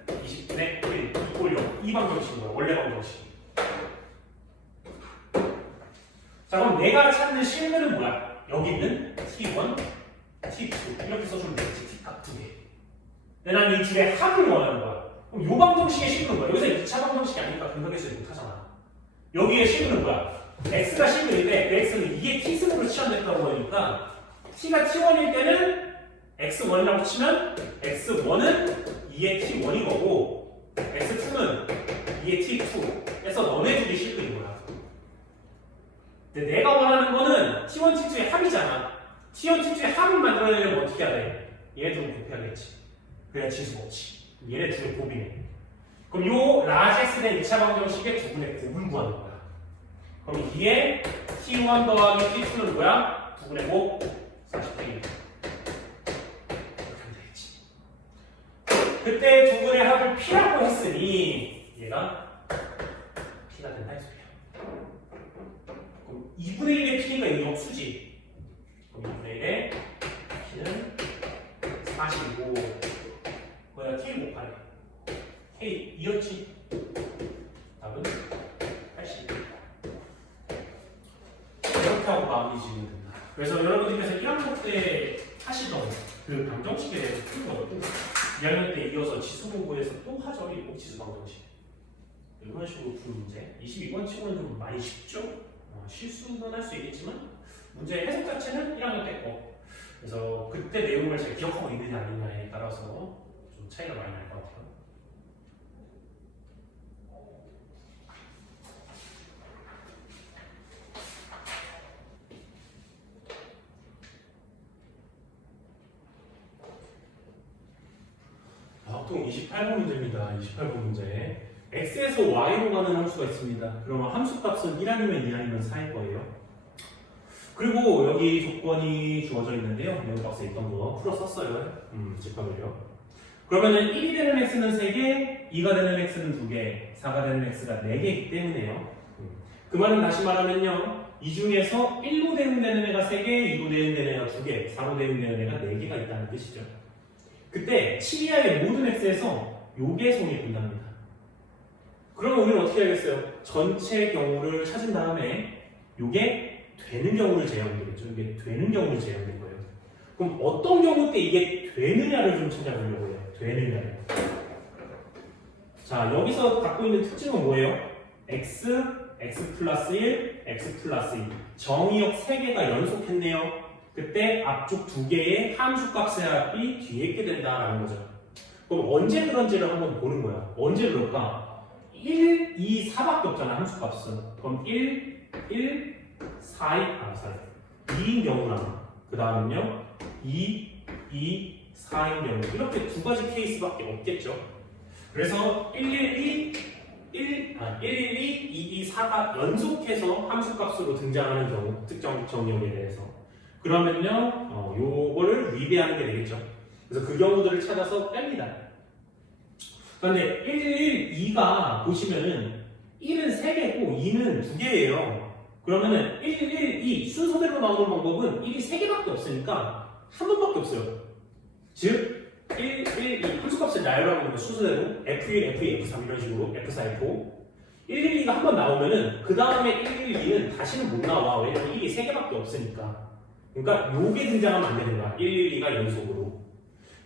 20분의 1 이꼴 0. 이 방정식인 거야. 원래 방정식. 자, 그럼 내가 찾는 실물은 뭐야? 여기 있는 t1, t2 이렇게 써주면 되겠지. t값 두 개. 난 이 둘의 합을 원하는 거야. 그럼 요 방정식의 실물은 뭐야? 여기서 2차 방정식이 아니니까 근각에서 못하잖아. 여기의 실물은 뭐야? x가 실물인데 그 x는 2의 t승으로 치환됐다고 하니까 t가 t1일 때는 x1이라고 치면 x1은 2의 t1이 거고 x2는 2의 t2 해서 너네 둘이 실물인 거야. 근데 내가 원하는 거는 t1, t2의 합이잖아. t1, t2의 합을 만들어내려면 어떻게 해야 돼? 얘네 둘을 곱해야겠지. 그래야 지수가 없지. 얘네 둘의 곱이네. 그럼 요 라지 x된 2차 방정식의 두 분의 곱을 구하는 거야. 그럼 이게 t1 더하기 t2는 뭐야? 두 분의 곱 40분의 1. 이렇게 하면 되겠지. 그때 두 분의 합을 p라고 했으니 얘가 p가 된다 이 소리야. 그럼 2분의 1의 p가 이거 수지. 그럼 2분의 1의 p는 45. 거기다 t를 곱하래. k 2였지. 답은 80. 이렇게 하고 마무리 지으면 된다. 그래서 여러분들께서 1학년 때 하시던 그 방정식에 대해서 푼 것도 2학년 때 이어서 지수 공부에서 또 하죠. 일곱 지수 방정식. 이런 식으로 푸는 문제. 22번 치고는 좀 많이 쉽죠? 실수는 할 수 있겠지만 문제의 해석 자체는 1학년 때 거. 그래서 그때 내용을 잘 기억하고 있느냐 아니냐에 따라서 좀 차이가 많이 날 것 같아요. 보통 28번 문제입니다. 28번 문제. x에서 y로 가는 함수가 있습니다. 그러면 함수값은 1 아니면 2 아니면 4일 거예요. 그리고 여기 조건이 주어져 있는데요. 내용 박스에 있던 거 풀어 썼어요. 집합을요. 그러면은 1이 되는 x는 3개, 2가 되는 x는 2개, 4가 되는 x가 4개이기 때문에요. 그 말은 다시 말하면요. 이 중에서 1로 대응되는 애가 3개, 2로 대응되는 애가 2개, 4로 대응되는 애가 4개가 있다는 뜻이죠. 그때 7 이하의 모든 x에서 요게 성립 된답니다. 그러면 우리는 어떻게 하겠어요? 전체 경우를 찾은 다음에 요게 되는 경우를 제외하면 되겠죠. 이게 되는 경우를 제외하는 거예요. 그럼 어떤 경우 때 이게 되느냐를 좀 찾아보려고 해요. 되느냐를. 자, 여기서 갖고 있는 특징은 뭐예요? x, x 플러스 1, x 플러스 2. 정의역 3개가 연속했네요. 그때 앞쪽 2개의 함수값의 합이 뒤에 있게 된다라는 거죠. 그럼 언제 그런지를 한번 보는 거야. 언제 그럴까? 1, 2, 4밖에 없잖아, 함수값은. 그럼 1, 2인 경우랑 그 다음은요 2, 4인 경우 이렇게 두 가지 케이스밖에 없겠죠. 그래서 1, 2, 4가 연속해서 함수값으로 등장하는 경우 특정 정의역에 대해서 그러면요 요거를 위배하는 게 되겠죠. 그래서 그 경우들을 찾아서 뺍니다. 그런데 2가 보시면은 1은 3개고 2는 2개예요. 그러면은 2 순서대로 나오는 방법은 1이 3개밖에 없으니까 한 번밖에 없어요. 즉 2 함수값을 나열하고 있는 순서대로 F1, F2, F3 이런 식으로 F4, F5 2가 한 번 나오면은 그 다음에 2는 다시는 못 나와. 왜냐면 1이 3개밖에 없으니까. 그러니까 요게 등장하면 안 되는 거야. 2가 연속으로.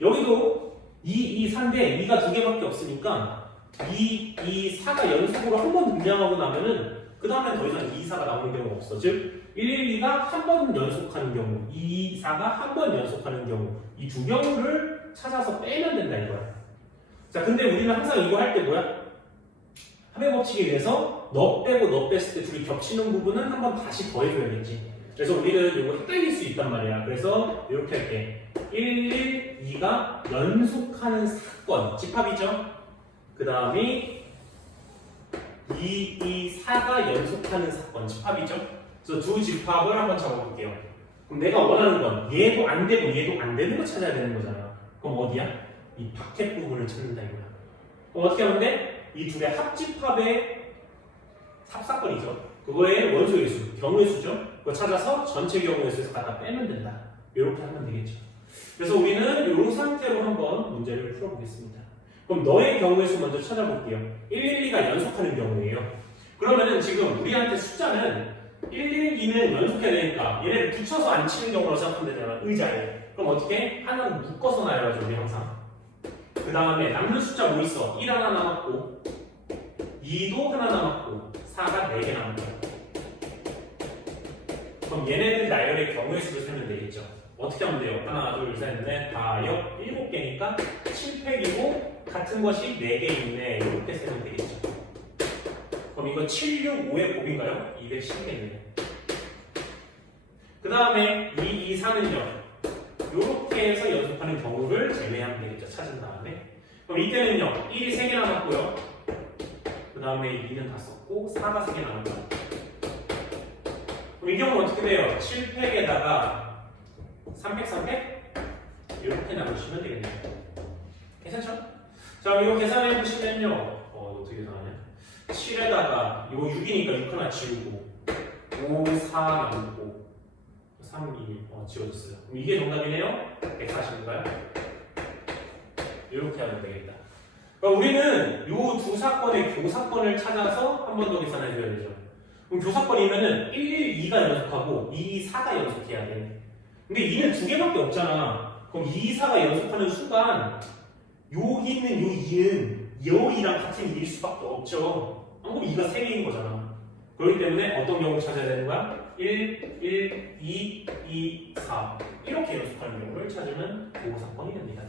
여기도 2, 4인데 2가 2개밖에 없으니까 4가 연속으로 한 번 등장하고 나면은 그 다음에 더 이상 4가 나오는 경우가 없어. 즉 2가 한 번 연속하는 경우 4가 한 번 연속하는 경우 이 두 경우를 찾아서 빼면 된다 이거야. 자, 근데 우리는 항상 이거 할 때 뭐야? 합의 법칙에 의해서 너 빼고 너 뺐을 때 둘이 겹치는 부분은 한 번 다시 더해줘야겠지. 그래서 우리는 이거 헷갈릴 수 있단 말이야. 그래서 이렇게 할게. 2가 연속하는 사건, 집합이죠. 그 다음에 4가 연속하는 사건, 집합이죠. 그래서 두 집합을 한번 잡아볼게요. 그럼 내가 원하는 건 얘도 안 되고 얘도 안 되는 거 찾아야 되는 거잖아. 그럼 어디야? 이 박택 부분을 찾는다 이거야. 그럼 어떻게 하면 돼? 이 둘의 합집합의 합사건이죠. 그거의 원소의 수, 경우의 수죠. 그거 찾아서 전체 경우의 수에서 갖다 빼면 된다. 이렇게 하면 되겠죠. 그래서 우리는 이 상태로 한번 문제를 풀어보겠습니다. 그럼 너의 경우의 수 먼저 찾아볼게요. 112가 연속하는 경우예요. 그러면은 지금 우리한테 숫자는 112는 연속해야 되니까 얘네를 붙여서 안 치는 경우로 생각하면 되잖아. 의자에. 그럼 어떻게? 하나는 묶어서 놔야죠. 우리 항상. 그 다음에 남는 숫자 뭐 있어? 1 하나 남았고 2도 하나 남았고 4가 4개 남은 거야. 그럼 얘네들 나열의 경우의 수를 세면 되겠죠. 어떻게 하면 돼요? 하나, 둘, 셋, 넷, 다, 역, 7개니까 7팩이고 같은 것이 4개 있네. 이렇게 세면 되겠죠. 그럼 이거 7, 6, 5의 곱인가요? 210개네요. 그 다음에 2, 2, 4는요. 이렇게 해서 연속하는 경우를 제외하면 되겠죠. 찾은 다음에. 그럼 이때는요. 1이 3개 남았고요. 그 다음에 2는 다 썼고 4가 3개 남았죠. 그럼 이 경우는 어떻게 돼요? 7팩에다가 3팩, 3팩? 이렇게 나누시면 되겠네요. 괜찮죠? 자, 이거 계산해 보시면요. 어떻게 계산하냐? 7에다가 이거 6이니까 6 하나 지우고 5, 4 남고 3, 2 지워졌어요. 그럼 이게 정답이네요? 140인가요? 이렇게 하면 되겠다. 그럼 우리는 이 두 사건의 교사건을 찾아서 한 번 더 계산해 줘야 되죠. 그럼 교사건이면은 1, 1, 2가 연속하고 2, 2, 4가 연속해야 돼. 근데 2는 두 개밖에 없잖아. 그럼 2, 2, 4가 연속하는 수가 여기 있는 요 2는 여 2랑 같은 2일 수밖에 없죠. 그럼 2가 3개인 거잖아. 그렇기 때문에 어떤 경우를 찾아야 되는 거야? 1, 1, 2, 2, 4 이렇게 연속하는 경우를 찾으면 교사건이 됩니다.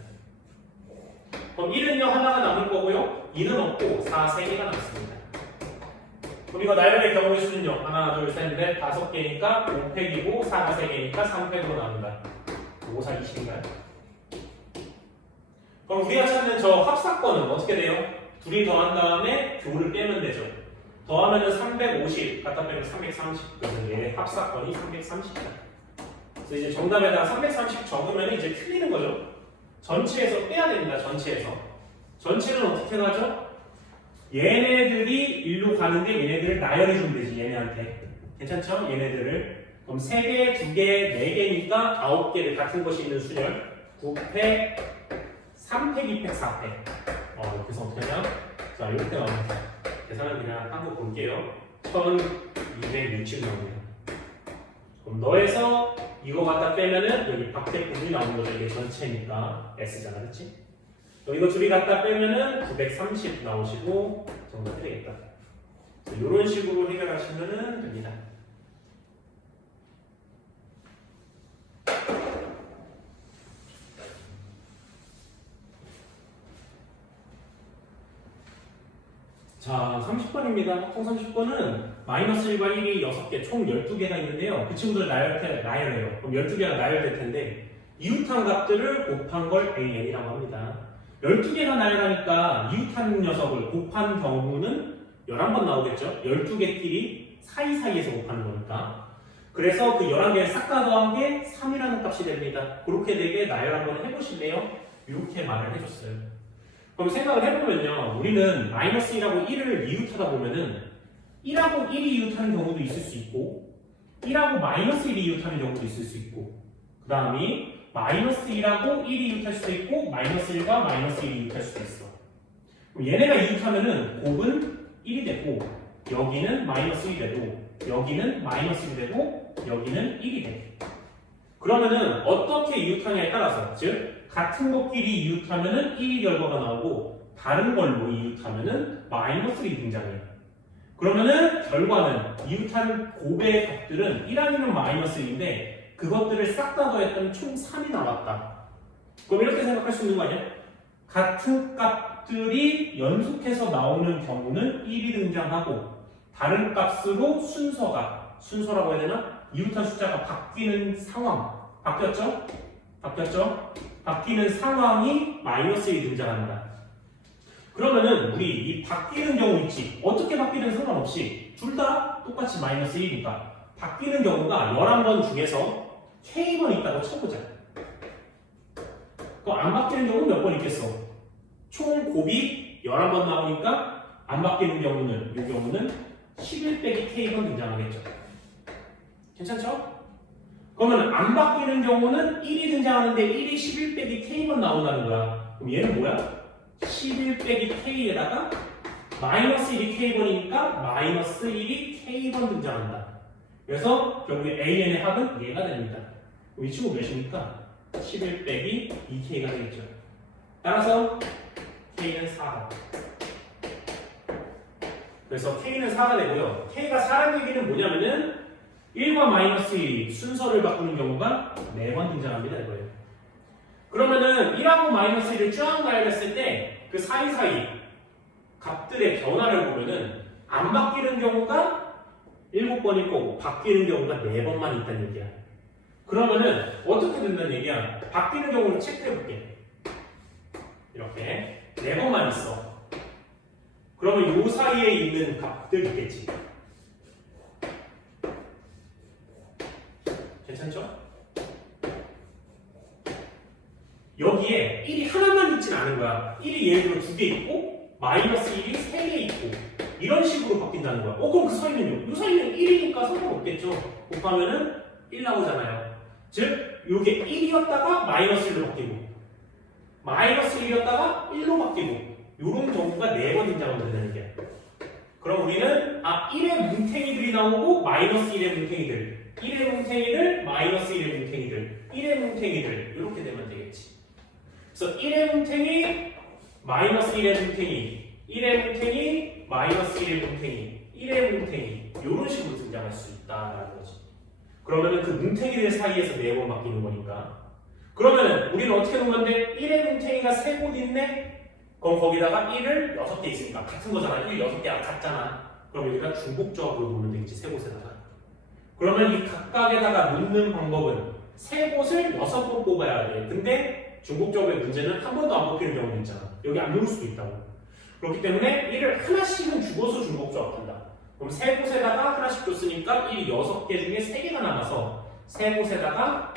그럼 1은요 하나가 남을 거고요. 2는 없고 4, 3개가 남습니다. 그럼 이거 나열의 경우의 수는요. 하나, 둘, 셋, 넷, 5개니까 5팩이고 4가 3개니까 3팩으로 나눈다. 5, 4, 20인가요? 그럼 우리가 찾는 저 합사건은 어떻게 돼요? 둘이 더한 다음에 교를 빼면 되죠. 더하면은 350, 갖다 빼면 330. 그래서 얘 합사건이 330이다. 그래서 이제 정답에다가 330 적으면 이제 틀리는 거죠. 전체에서 빼야 됩니다. 전체에서. 전체는 어떻게 가죠? 얘네들이 일로 가는데 얘네들을 나열해 주면 되지. 얘네한테. 괜찮죠? 얘네들을. 그럼 3개, 2개, 4개니까 9개를 같은 것이 있는 수열. 9팩, 3팩, 2팩, 4팩. 그래서 어떻게 하냐? 자, 이렇게 나옵니다. 계산은 그냥 한 거 볼게요. 1260 나옵니다. 그럼 너에서 이거 갖다 빼면은 여기 박택 부분이 나오는 거죠. 이게 전체니까 S잖아, 그렇지? 이거 둘이 갖다 빼면은 930 나오시고 정답이 되겠다. 이런 식으로 해결하시면 됩니다. 자, 30번입니다. 총 30번은 마이너스 1과 1이 6개, 총 12개가 있는데요. 그 친구들 나열해요. 그럼 12개가 나열될 텐데 이웃한 값들을 곱한 걸 AN이라고 합니다. 12개가 나열하니까 이웃한 녀석을 곱한 경우는 11번 나오겠죠? 12개끼리 사이사이에서 곱하는 거니까. 그래서 그 11개를 싹 다 더한 게 3이라는 값이 됩니다. 그렇게 되게 나열 한번 해보실래요? 이렇게 말을 해줬어요. 그럼 생각을 해보면요. 우리는 마이너스 1하고 1을 이웃하다 보면은 1하고 1이 이웃하는 경우도 있을 수 있고 1하고 마이너스 1이 이웃하는 경우도 있을 수 있고 그 다음이 마이너스 1하고 1이 이웃할 수도 있고 마이너스 1과 마이너스 1이 이웃할 수도 있어. 그럼 얘네가 이웃하면은 곱은 1이 되고 여기는 마이너스 1이 되고 여기는 마이너스 1이 되고 여기는 1이 돼. 그러면은 어떻게 이웃하냐에 따라서 즉 같은 것끼리 이웃하면은 1이 결과가 나오고 다른 걸로 이웃하면은 마이너스 1이 등장해요. 그러면은 결과는 이웃한 곱의 값들은 1 아니면 마이너스 1인데 그것들을 싹 다 더했더니 총 3이 나왔다. 그럼 이렇게 생각할 수 있는 거 아니야? 같은 값들이 연속해서 나오는 경우는 1이 등장하고 다른 값으로 순서라고 해야 되나? 이웃한 숫자가 바뀌는 상황 바뀌었죠? 바뀌는 상황이 마이너스 1이 등장합니다. 그러면은 우리 이 바뀌는 경우 있지. 어떻게 바뀌든 상관없이 둘 다 똑같이 마이너스 1이니까 바뀌는 경우가 11번 중에서 K번 있다고 쳐보자. 그럼 안 바뀌는 경우는 몇 번 있겠어? 총 곱이 11번 나오니까 안 바뀌는 경우는 이 경우는 11 빼기 K번 등장하겠죠. 괜찮죠? 그러면 안 바뀌는 경우는 1이 등장하는데 1이 11 빼기 K번 나온다는 거야. 그럼 얘는 뭐야? 11 빼기 K에다가 마이너스 1이 K번이니까 마이너스 1이 K번 등장한다. 그래서 결국에 AN의 합은 얘가 됩니다. 그럼 이 친구 몇입니까? 11 빼기 2K가 되겠죠. 따라서 K는 4다. 그래서 K는 4가 되고요. K가 4라는 얘기는 뭐냐면은 1과 마이너스 1이 순서를 바꾸는 경우가 4번 등장합니다. 이거예요. 그러면은 1하고 마이너스 1을 쭉 나열했을 때 그 사이사이 값들의 변화를 보면은 안 바뀌는 경우가 7번일 거고 바뀌는 경우가 4번만 있다는 얘기야. 그러면은 어떻게 된다는 얘기야? 바뀌는 경우를 체크해볼게. 이렇게 4번만 있어. 그러면 요 사이에 있는 값들 있겠지. 괜찮죠? 여기에 1이 하나만 있진 않은 거야. 1이 예를 들어 2개 있고 마이너스 1이 3개 있고 이런 식으로 바뀐다는 거야. 그럼 그 사이는요? 이 사이는 1이니까 상관없겠죠. 곱하면은 1 나오잖아요. 즉 이게 1이었다가 마이너스 1로 바뀌고 마이너스 1이었다가 1로 바뀌고 이런 경우가 4번 등장한다는 얘기야. 그럼 우리는 1의 뭉탱이들이 나오고 마이너스 1의 뭉탱이들 1의 뭉탱이들 마이너스 1의 뭉탱이들 1의 뭉탱이들 이렇게 되면 되겠지. 그래서 1의 뭉탱이 마이너스 1의 뭉탱이 1의 뭉탱이 마이너스 1의 뭉탱이 1의 뭉탱이 이런 식으로 등장할 수 있다라는 거지. 그러면은 그 뭉탱이들 사이에서 4번 바뀌는 거니까. 그러면은 우리는 어떻게 놓은 건데 1의 뭉탱이가 3곳 있네? 그럼 거기다가 1을 6개 있으니까 같은 거잖아. 1, 6개가 같잖아. 그럼 여기가 중복적으로 놓으면 되겠지. 3곳에다가. 그러면 이 각각에다가 놓는 방법은 3곳을 6번 뽑아야 돼. 근데 중복적의 문제는 한 번도 안 뽑히는 경우도 있잖아. 여기 안 놓을 수도 있다고. 그렇기 때문에 1을 하나씩은 주고서 중복조합한다. 그럼 3곳에다가 하나씩 줬으니까 1이 6개 중에 3개가 남아서 3곳에다가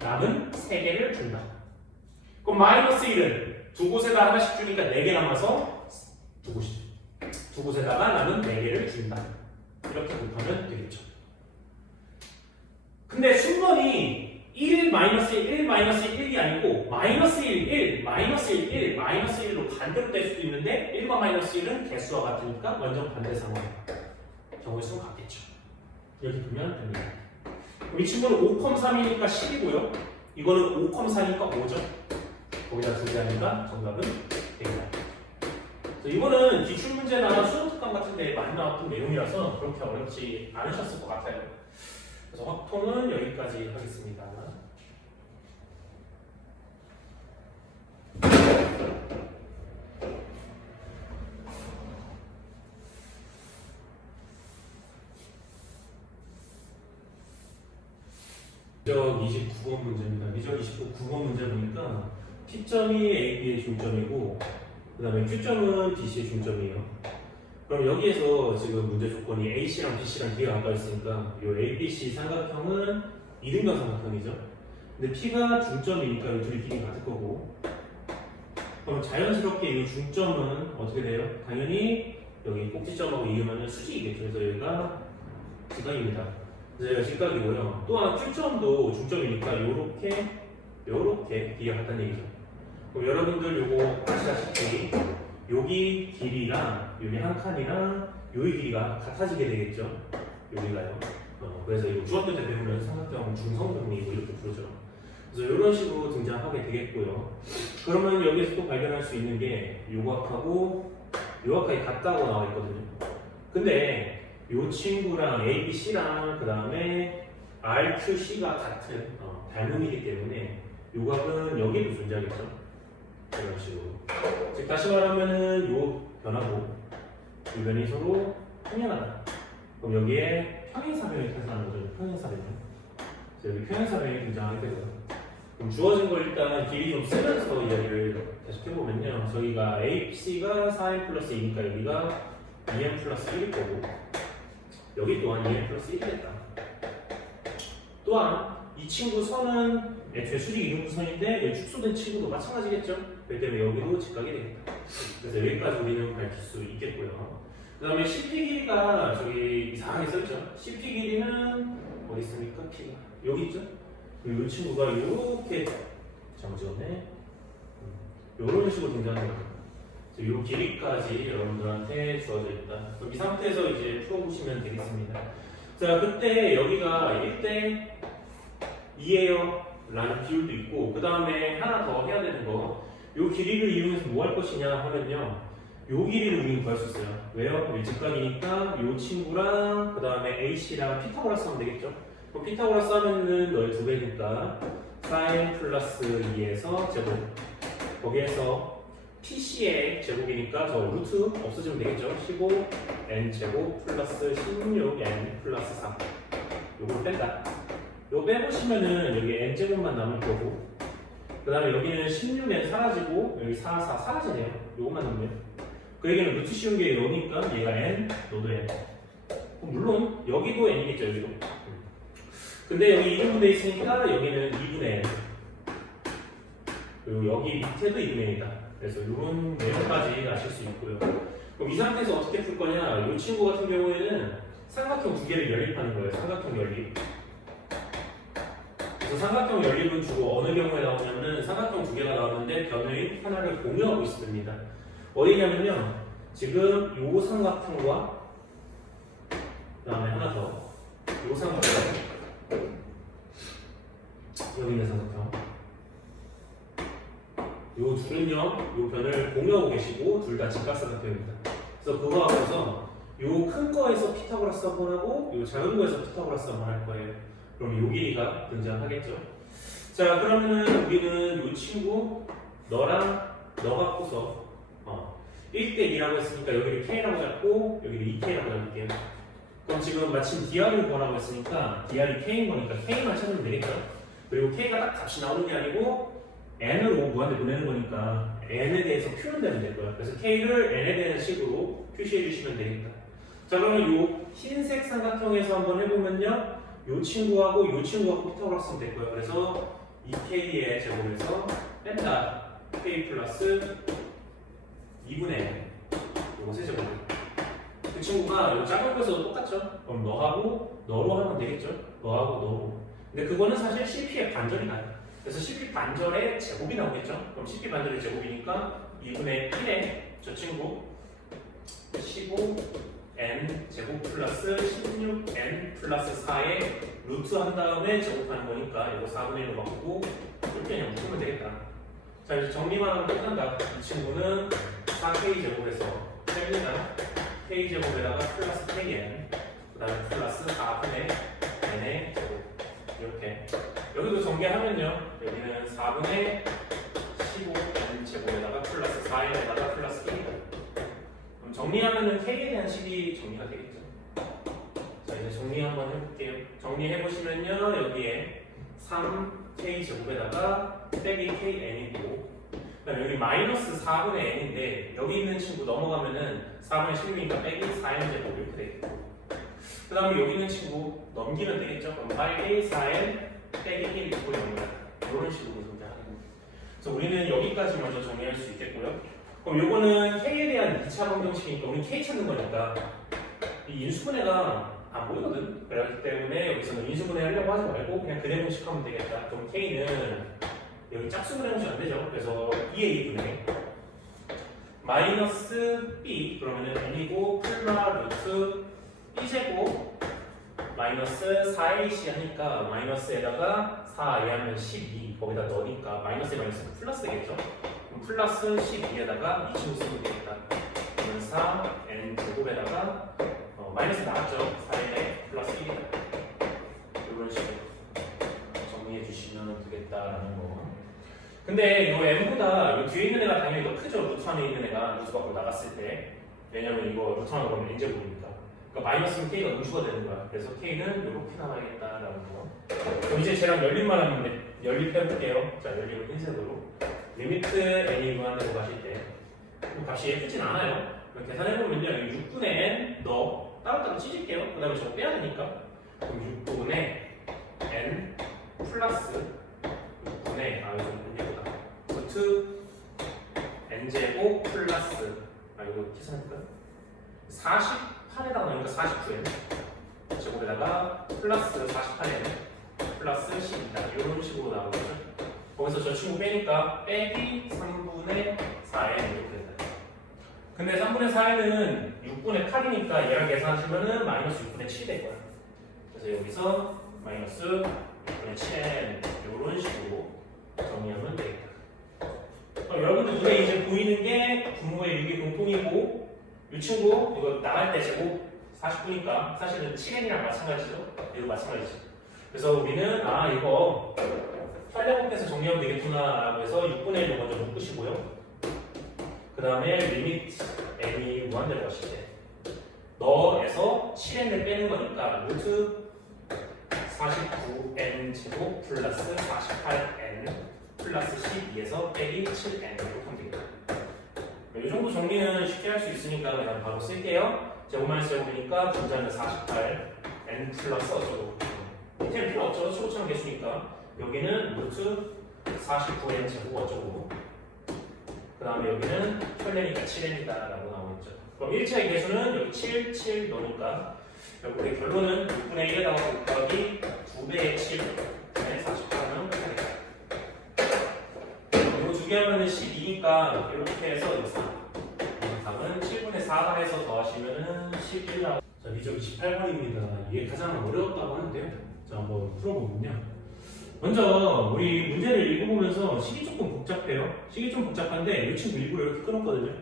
남은 3개를 준다. 그럼 마이너스 1은 2곳에다 하나씩 주니까 4개 남아서 2곳에다가 남은 4개를 준다. 이렇게 곱하면 되겠죠. 근데 순번이 1, 마이너스 1, 1, 마이너스 1이 아니고 마이너스 1, 1, 마이너스 1, 1, 마이너스 1로 반대로 될 수도 있는데 1과 마이너스 1은 개수와 같으니까 완전 반대 상황. 경우의 수는 같겠죠. 이렇게 보면 됩니다. 그럼 이 친구는 5,3이니까 10이고요. 이거는 5,4니까 5죠. 거기다 두 개 하니까 정답은 됩니다. 이거는 기출문제나 수능특강 같은 데 많이 나왔던 내용이라서 그렇게 어렵지 않으셨을 것 같아요. 그래서 확통은 여기까지 하겠습니다. 미적 29번 문제입니다. 미적 29번 문제 보니까 P점이 AB의 중점이고 그 다음에 Q점은 BC의 중점이에요. 그럼 여기에서 지금 문제 조건이 AC랑 BC랑 D가 가까이 있으니까 이 ABC 삼각형은 이등변 삼각형이죠. 근데 P가 중점이니까 이 둘이 길이 같을 거고 그럼 자연스럽게 이 중점은 어떻게 돼요? 당연히 여기 꼭지점하고 이으면 수직이겠죠. 그래서 여기가 직각입니다. 그래서 여기가 직각이고요. 또한 Q점도 중점이니까 요렇게 D가 같다는 얘기죠. 그럼 여러분들 요거 아시다시피 여기 길이랑 여기 한 칸이랑 여기 길이가 같아지게 되겠죠. 여기가요. 그래서 이거 중학교 때 배우면 삼각형 중성정리 이렇게 부르죠. 그래서 이런 식으로 등장하게 되겠고요. 그러면 여기에서 또 발견할 수 있는 게 요각하고 요각하기 같다고 나와 있거든요. 근데 요 친구랑 A, B, C랑 그 다음에 R, Q, C가 같은 닮음이기 때문에 요각은 여기도 존재하겠죠. 이런 식으로. 즉 다시 말하면은 요 변하고 이 변이 서로 평행하다. 그럼 여기에 평행사변이 탄생하는 거죠. 평행사변. 그래서 여기 평행사변이 등장하게 되고요. 그럼 주어진 걸 일단 길이 좀 쓰면서 이야기를 계속 해보면요. 저희가 AC가 4m 플러스 2니까 여기가 2m 플러스 1일 거고 여기 또한 2m 플러스 1이겠다. 또한 이 친구 선은 애초에 수직 이등분선인데 여기 축소된 친구도 마찬가지겠죠? 그렇기 때문에 여기도 직각이 되겠다. 그래서 여기까지 우리는 밝힐 수 있겠고요. 그 다음에 CP 길이가 저기 이상하게 써있죠? CP 길이는 어디 있습니까? P가 여기 있죠? 이 친구가 이렇게 잘못 찍었네. 이런 식으로 등장하는 거예요. 이 길이까지 여러분들한테 주어져 있다. 그럼 이 상태에서 이제 풀어보시면 되겠습니다. 자, 그때 여기가 1대 2예요 라는 비율도 있고, 그 다음에 하나 더 해야 되는 거, 이 길이를 이용해서 뭐 할 것이냐 하면요, 이 길이를 우리는 구할 수 있어요. 왜요? 직각이니까 이 친구랑 그 다음에 AC랑 피타고라스 하면 되겠죠? 그럼 피타고라스 하면은 너의 2배니까 sin 플러스 2에서 제곱, 거기에서 PC의 제곱이니까 저 루트 없어지면 되겠죠? 15n 제곱 플러스 16n 플러스 4. 요걸 뺀다. 요거 빼보시면은 여기 n 제곱만 남을 거고, 그 다음에 여기는 16n 사라지고 여기 4, 4 사라지네요. 요것만 남으면. 그 얘기는 루트 씌운 게 여기니까 얘가 n, 너도 n. 물론 여기도 n이겠죠, 여기도. 근데 여기 2분의 있으니까 여기는 2분의 n. 그리고 여기 밑에도 2분의 n이다. 그래서 이런 내용까지 아실 수 있고요. 그럼 이 상태에서 어떻게 풀 거냐? 이 친구 같은 경우에는 삼각형 두 개를 연립하는 거예요. 삼각형 연립. 그래서 삼각형 연립은 주로 어느 경우에 나오냐면은 삼각형 두 개가 나오는데 변의 하나를 공유하고 있습니다. 어디냐면요. 지금 요 삼각형과 그 다음에 하나 더. 요 삼각형. 여기 있는 삼각형. 요 둘은요, 요 변을 공유하고 계시고 둘 다 직각삼각형입니다. 그래서 그거 하고서 요 큰 거에서 피타고라스 한번 하고 요 작은 거에서 피타고라스 한번 할 거예요. 그럼 요 길이가 등장하겠죠. 자, 그러면은 우리는 요 친구 너랑 너 갖고서 1대 2라고 했으니까 여기를 K라고 잡고 여기를 2K라고 잡을게요. 그럼 지금 마침 DR을 구하라고 했으니까 DR이 K인 거니까 K만 찾으면 되겠죠. 그리고 K가 딱 값이 나오는 게 아니고 n으로 무한대 보내는 거니까 n에 대해서 표현되면 될 거야. 그래서 k를 n에 대한 식으로 표시해 주시면 되겠다. 자, 그러면 요 흰색 삼각형에서 한번 해보면요, 요 친구하고 요 친구하고 피타고라스 하면 될 거예요. 그래서 2k의 제곱에서 뺀다 k 플러스 2분의 n 요것의 제곱. 그 친구가 요 작은 거에서도 똑같죠. 그럼 너하고 너로 하면 되겠죠. 너하고 너로. 근데 그거는 사실 CP의 반절이 나요. 그래서 CP 반절의 제곱이 나오겠죠? 그럼 CP 반절의 제곱이니까 2분의 1의 저 친구 15n 제곱 플러스 16n 플러스 4의 루트 한 다음에 제곱하는 거니까 이거 4분의 1로 바꾸고 이렇게 그냥 묶으면 되겠다. 자, 이제 정리만 하면 끝난다. 이 친구는 4k 제곱에서 뺍니다. k 제곱에다가 플러스 kn 그 다음에 플러스 4분의 n의 제곱 이렇게. 여기도 전개하면요, 여기는 4분의 15n 제곱에다가 플러스 4n에다가 플러스 1. 그럼 정리하면은 k에 대한 식이 정리가 되겠죠. 자, 이제 정리 한번 해볼게요. 정리해보시면요, 여기에 3k 제곱에다가 빼기 kn이고, 그 다음에 여기 마이너스 4분의 n인데 여기 있는 친구 넘어가면은 4분의 16이니까 빼기 4n 제곱 이렇게 되겠고, 그 다음에 여기 있는 친구 넘기면 되겠죠. 그럼 8k 4n 빼기 1 있고 이런 식으로 존재하는 거예요. 그래서 우리는 여기까지 먼저 정리할 수 있겠고요. 그럼 요거는 k에 대한 2차 방정식이니까 우리 k 찾는 거니까 이 인수분해가 안 보이거든. 그렇기 때문에 여기서는 인수분해 하려고 하지 말고 그냥 그래 공식 하면 되겠다. 그럼 k는 여기 짝수분해 공식 안 되죠. 그래서 2a 분의 마이너스 b 그러면은 n이고 풀마 루트 b제곱 마이너스 4ac 하니까 마이너스에다가 4a 하면 12 거기다 넣으니까 마이너스에 마이너스 플러스 되겠죠? 그럼 플러스 12에다가 이 친구 쓰면 되겠다. 그러면 4n 제곱에다가 마이너스 나왔죠? 4n에 플러스 1이다. 이런 식으로 정리해 주시면 되겠다라는 거. 근데 이 n보다 이 뒤에 있는 애가 당연히 더 크죠? 루트 안에 있는 애가 루트 밖으로 나갔을 때. 왜냐면 이거 루트 안으로 가면 n제곱이니까. 그러니까 마이너스는 k가 음수가 되는 거야. 그래서 k는 이렇게 나와야겠다라는 거. 그럼 이제 쟤랑 연립만 하면 연립해볼게요. 자, 연립을 흰색으로. 리미트 n이 무한대로 가실 때 값이 예쁘진 않아요. 계산해보면요, 6분의 n 따로따로 찢을게요. 그 다음에 저거 빼야 되니까. 그럼 6분의 n 플러스 6분의 좀 예쁘다. 루트 n제곱 플러스 이거 계산할까요? 48에다가 넣으니까 49n 제곱에다가 플러스 48n 플러스 10이다. 이런 식으로 나오는 거죠. 거기서 저 친구 빼니까 빼기 3분의 4n 이렇게 된다. 근데 3분의 4n은 6분의 8이니까 얘랑 계산하시면은 마이너스 6분의 7이 될 거야. 그래서 여기서 마이너스 6분의 7n 이런 식으로 정리하면 되겠다. 여러분들 눈에 이제 보이는 게 분모의 6이 공통이고 이 친구 이거 나갈 때 제곱 49니까 사실은 7n이랑 마찬가지죠. 얘도 마찬가지죠. 그래서 우리는 이거 활력법에서 정리하면 되겠구나 라고 해서 6분의 1로 먼저 묶으시고요. 그 다음에 리미트 n이 무한대로 하실 때 너에서 7n을 빼는 거니까 루트 49n 제곱 플러스 48n 플러스 12에서 빼기 7n으로 하면 됩니다. 이 정도 정리는 쉽게 할 수 있으니까 그냥 바로 쓸게요. 제곱마이너스 제곱이니까 분자는 48n 플러스 어쩌고 밑에는 필요 없죠. 초고차는 개수니까 여기는 루트 49n 제곱 어쩌고 그 다음에 여기는 혈내니까 7n이다 라고 나오겠죠. 그럼 1차의 개수는 여기 7, 7 넣으니까 우리 결론은 6분의 1에다가 곱하기 2배의 7분의 48은 되겠다. 이거 두 개 하면은 12니까 이렇게 해서 여기서 답은 7분의 4가 해서 더하시면은 11이라고. 자, 미적 28번입니다. 이게 가장 어려웠다고 하는데요. 자, 한번 풀어보면요. 먼저 우리 문제를 읽어보면서 식이 조금 복잡해요. 식이 좀 복잡한데 이 친구 일부러 이렇게 끊었거든요.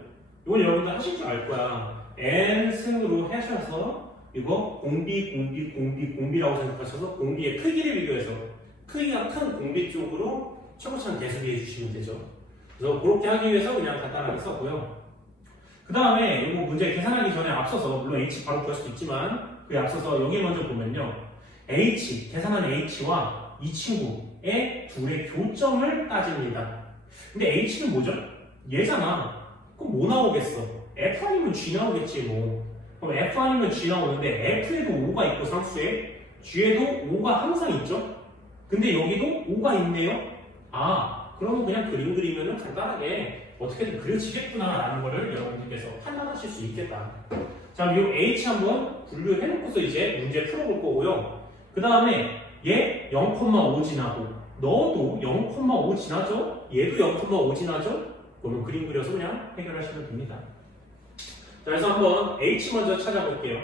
이건 여러분들 하실 줄 알 거야. n승으로 하셔서 이거 공비라고 생각하셔서 공비의 크기를 비교해서 크기가 큰 공비 쪽으로 최고차는 대수비 해주시면 되죠. 그래서 그렇게 하기 위해서 그냥 간단하게 썼고요. 그 다음에 이거 문제 계산하기 전에 앞서서 물론 h 바로 구할 수도 있지만 그에 앞서서 여기 먼저 보면요. 계산한 h와 이 친구의 둘의 교점을 따집니다. 근데 h는 뭐죠? 얘잖아. 그럼 뭐 나오겠어? f 아니면 g 나오겠지 뭐. 그럼 f 아니면 g 나오는데 f에도 5가 있고 상수에 g에도 5가 항상 있죠? 근데 여기도 5가 있네요? 그러면 그냥 그림 그리면은 간단하게 어떻게든 그려지겠구나 라는 거를 여러분들께서 판단하실 수 있겠다. 자, 이 h 한번 분류해놓고서 이제 문제 풀어볼 거고요. 그 다음에 얘 0,5 지나고 너도 0,5 지나죠? 얘도 0,5 지나죠? 그러면 그림 그려서 그냥 해결하시면 됩니다. 자, 그래서 한번 h 먼저 찾아볼게요.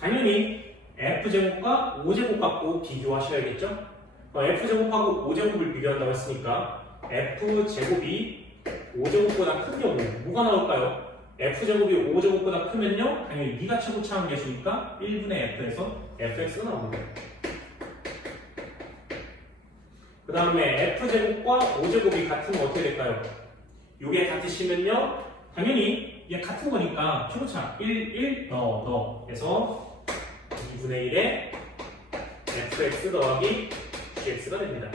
당연히 f제곱과 5제곱 갖고 비교하셔야겠죠? f제곱하고 5제곱을 비교한다고 했으니까 f제곱이 5제곱보다 큰 경우 뭐가 나올까요? f제곱이 5제곱보다 크면요 당연히 네가 최고차항 개수니까 1분의 f에서 fx가 나옵니다. 그 다음에 f제곱과 5제곱이 같은 거 어떻게 될까요? 이게 같으시면요 당연히 얘 같은 거니까 최고차항 1 넣어 해서 2분의 1에 fx 더하기 gx가 됩니다.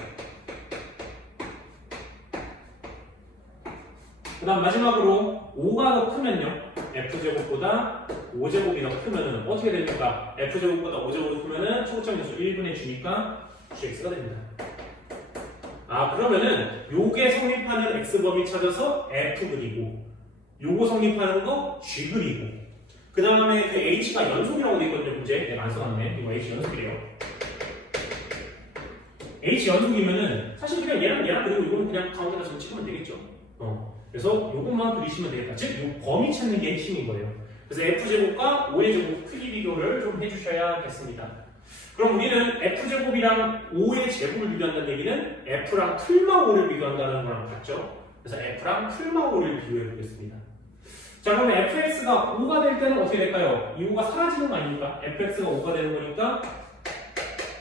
그 다음 마지막으로 5가 더 크면요 f제곱보다 5제곱이 더 크면은 어떻게 됩니까? f제곱보다 5제곱이 크면은 최고차항 개수 1분의 g니까 gx가 됩니다. 그러면은 요게 성립하는 x범위 찾아서 f 그리고 요거 성립하는 거 g 그리고 그 다음에 그 h가 연속이라고 되어 있거든요. 문제 내가 안 써놨네. 이거 h 연속이래요. h 연속이면은 사실 그냥 얘랑 그리고 이거는 그냥 가운데다 좀 찍으면 되겠죠. 그래서 요것만 그리시면 되겠다. 즉, 요 범위 찾는 게 핵심인 거예요. 그래서 f제곱과 5의 제곱 크기 비교를 좀 해주셔야겠습니다. 그럼 우리는 f제곱이랑 5의 제곱을 비교한다는 얘기는 f랑 틀마 5를 비교한다는 거랑 같죠? 그래서 f랑 틀마 5를 비교해 보겠습니다. 자, 그러면 fx가 5가 될 때는 어떻게 될까요? 이 5가 사라지는 거 아닙니까? fx가 5가 되는 거니까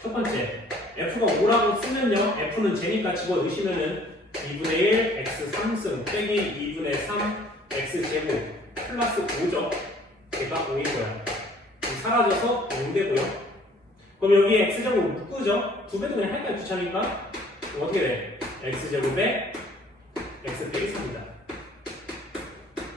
첫 번째 f가 5라고 쓰면요 f는 제니까 집어넣으시면은 2분의 1 x 3승 빼기 2분의 3 x 제곱 플러스 5죠. 얘가 5인 거야. 사라져서 0 되고요. 그럼 여기에 x제곱 묶으죠? 두 배도 그냥 할까요? 귀찮으니까. 그럼 어떻게 돼? x제곱에 x 빼기 3이다.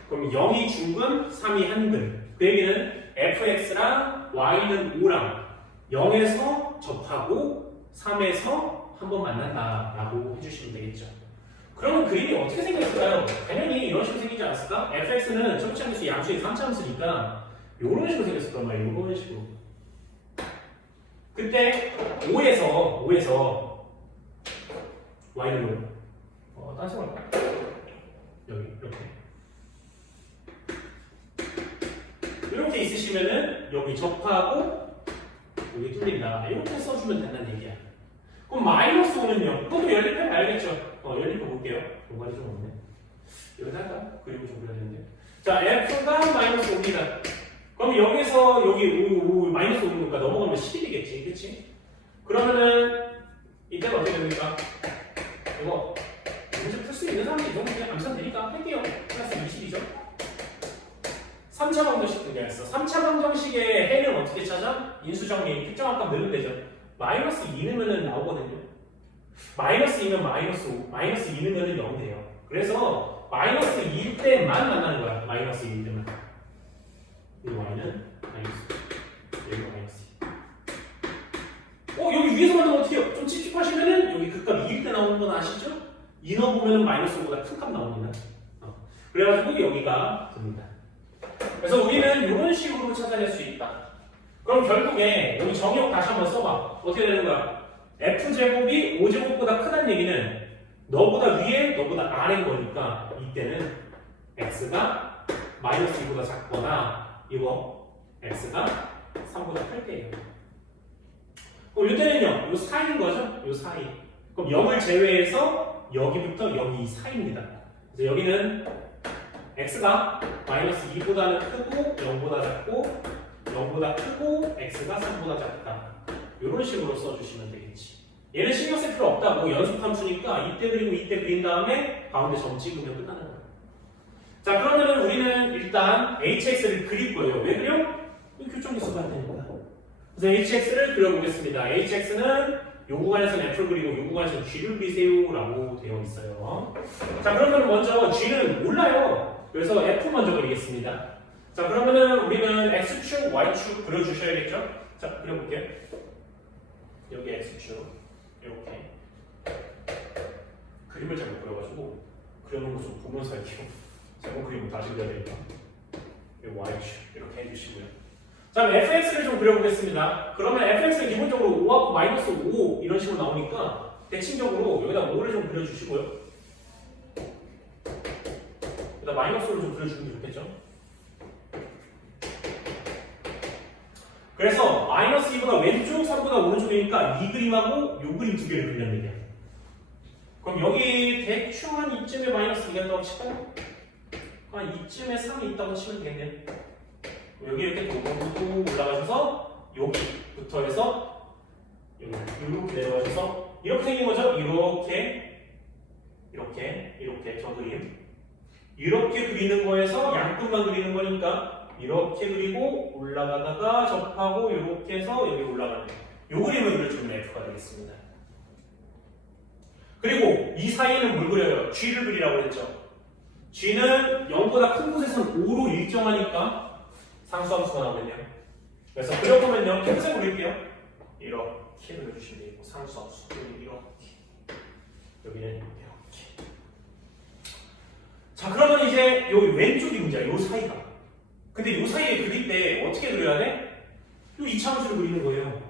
그럼 0이 중근, 3이 한근. 그 얘기는 fx랑 y는 5랑 0에서 접하고 3에서 한 번 만난다라고 해주시면 되겠죠. 그러면 그림이 어떻게 생겼을까요? 당연히 이런 식으로 생기지 않았을까? fx는 점차함수 양수의 3차함수니까 이런 식으로 생겼을 거란 말이에요. 이런 식으로. 그때 5에서 y는 딴 식으로 할까? 여기 이렇게 있으시면은 여기 접하고 여기 뚫린다. 이렇게 써주면 된다는 얘기야. 그럼 마이너스 5는요? 그것도 연립해 봐야겠죠? 연립해 볼게요. 공간이 좀 없네. 여기다 할까? 그리고 좀 그려야 되는데. 자, f가 마이너스 5입니다. 그럼 여기서 여기 5 마이너스 5니까 넘어가면 10이 되겠지. 그치? 그러면은 이때는 어떻게 됩니까? 이거 문제 풀 수 있는 사람이 이 정도 그냥 암산 되니까 할게요. 플러스 20이죠? 3차 방정식 등장했어. 3차 방정식의 해는 어떻게 찾아? 인수정리 특정한 값 넣으면 되죠. 마이너스 2 넣으면 나오거든요. 마이너스 2면 마이너스 5, 마이너스 2 넣으면 0 돼요. 그래서 마이너스 2일 때만 만나는 거야. 마이너스 2일 때만. 이 y는 마이너스 2, 여기 마이너스 2. 여기 위에서 만나면 어떻게 해요? 좀 찝찝하시면은 여기 극값 2일 때 나오는 건 아시죠? 2 넣어보면 마이너스 5보다 큰 값 나옵니다. 그래가지고 여기가 됩니다. 그래서 우리는 이런 식으로 찾아낼 수 있다. 그럼 결국에 여기 정역 다시 한번 써봐. 어떻게 되는 거야? f제곱이 5제곱보다 크다는 얘기는 너보다 위에 너보다 아래인 거니까 이때는 x가 마이너스 2보다 작거나 이거 x가 3보다 클 때예요. 그럼 이때는요, 요 사이인 거죠? 요 사이. 그럼 0을 제외해서 여기부터 여기 사이입니다. 그래서 여기는 x가 마이너스 2보다는 크고 0보다 작고 0보다 크고 x가 3보다 작다. 이런 식으로 써주시면 되겠지. 얘는 신경 쓸 필요 없다고 연습함수니까 이때 그리고 이때 그린 다음에 가운데 점 찍으면 끝나는 거예요. 자, 그러면은 우리는 일단 hx를 그릴 거예요. 왜 그려? 교정기수 봐야 되니까. 그래서 hx를 그려보겠습니다. hx는 요 구간에서는 f를 그리고 요 구간에서는 g를 그리세요라고 되어 있어요. 자, 그러면 먼저 g는 몰라요. 그래서 f 먼저 그리겠습니다. 자, 그러면은 우리는 x축, y축 그려주셔야겠죠? 자, 그려볼게요. 여기 x축 이렇게 그림을 잘못 그려가지고 그려놓은 거 좀 보면서 할게요. 잘못 그리면 다시 그려야 되니까. 여기 y축 이렇게 해주시고요. 자, 그럼 fx를 좀 그려보겠습니다. 그러면 fx는 기본적으로 5하고 마이너스 5 이런 식으로 나오니까 대칭적으로 여기다 5를 좀 그려주시고요. 여기다 마이너스 5를 좀 그려주는 게 좋겠죠? 그래서 마이너스 2보다 왼쪽, 3보다 오른쪽이니까 이 그림하고 이 그림 두 개를 그리는 얘기야. 그럼 여기 대충 한 이쯤에 마이너스 2가 있다고 칠까요? 한 이쯤에 3이 있다고 치면 되겠네요. 여기 이렇게 도고 올라가셔서 여기부터 해서 여기 이렇게 내려가셔서 이렇게 생긴 거죠? 이렇게 저 그림 이렇게 그리는 거에서 양끝만 그리는 거니까 이렇게 그리고 올라가다가 접하고 이렇게 해서 여기 올라가는 요 그림을 그려주면 F가 되겠습니다. 그리고 이 사이에는 뭘 그려요? G를 그리라고 했죠. G는 0보다 큰 곳에서는 5로 일정하니까 상수함수가 나오겠네요. 그래서 그려보면요, 캡생 그릴게요. 이렇게 그려주시면 되고 상수함수 이렇게 여기는 이렇게. 자, 그러면 이제 여기 왼쪽이 문제야. 요 사이가. 근데 요 사이에 그릴 때 어떻게 그려야 돼? 요 이차함수를 그리는 거예요.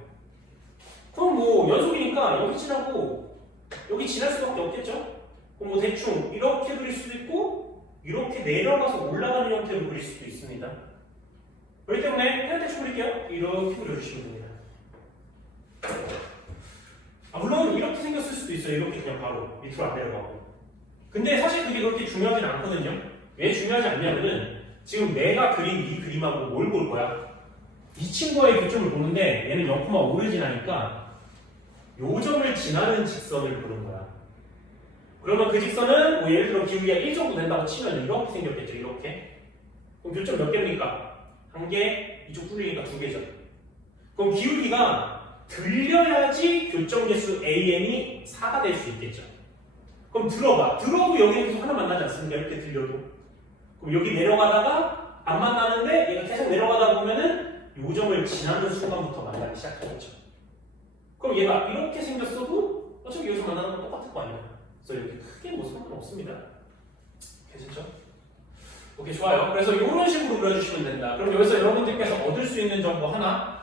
그럼 뭐 연속이니까 여기 지나고 여기 지날 수밖에 없겠죠? 그럼 뭐 대충 이렇게 그릴 수도 있고 이렇게 내려가서 올라가는 형태로 그릴 수도 있습니다. 그렇기 때문에 그냥 대충 그릴게요. 이렇게 그려주시면 됩니다. 물론 이렇게 생겼을 수도 있어요. 이렇게 그냥 바로 밑으로 안 내려가고. 근데 사실 그게 그렇게 중요하진 않거든요. 왜 중요하지 않냐면은 지금 내가 그린 이 그림하고 뭘 볼 거야? 이 친구와의 교점을 보는데 얘는 0,5를 지나니까 요 점을 지나는 직선을 보는 거야. 그러면 그 직선은 뭐 예를 들어 기울기가 1 정도 된다고 치면 이렇게 생겼겠죠. 이렇게. 그럼 교점 몇 개입니까? 1개, 이쪽 뚫리니까 2개죠. 그럼 기울기가 들려야지 교점 개수 AN이 4가 될 수 있겠죠. 그럼 들어봐. 들어도 여기는 계속 하나 만나지 않습니까? 이렇게 들려도. 그럼 여기 내려가다가 안 만나는데 얘가 계속 내려가다 보면은 요 점을 지나는 순간부터 만나기 시작하겠죠. 그럼 얘가 이렇게 생겼어도 어차피 여기서 만나는 건 똑같을 거 아니야. 그래서 이렇게 크게 뭐 상관없습니다. 괜찮죠? 오케이, 좋아요. 그래서 이런 식으로 그려주시면 된다. 그럼 여기서 여러분들께서 얻을 수 있는 정보 하나.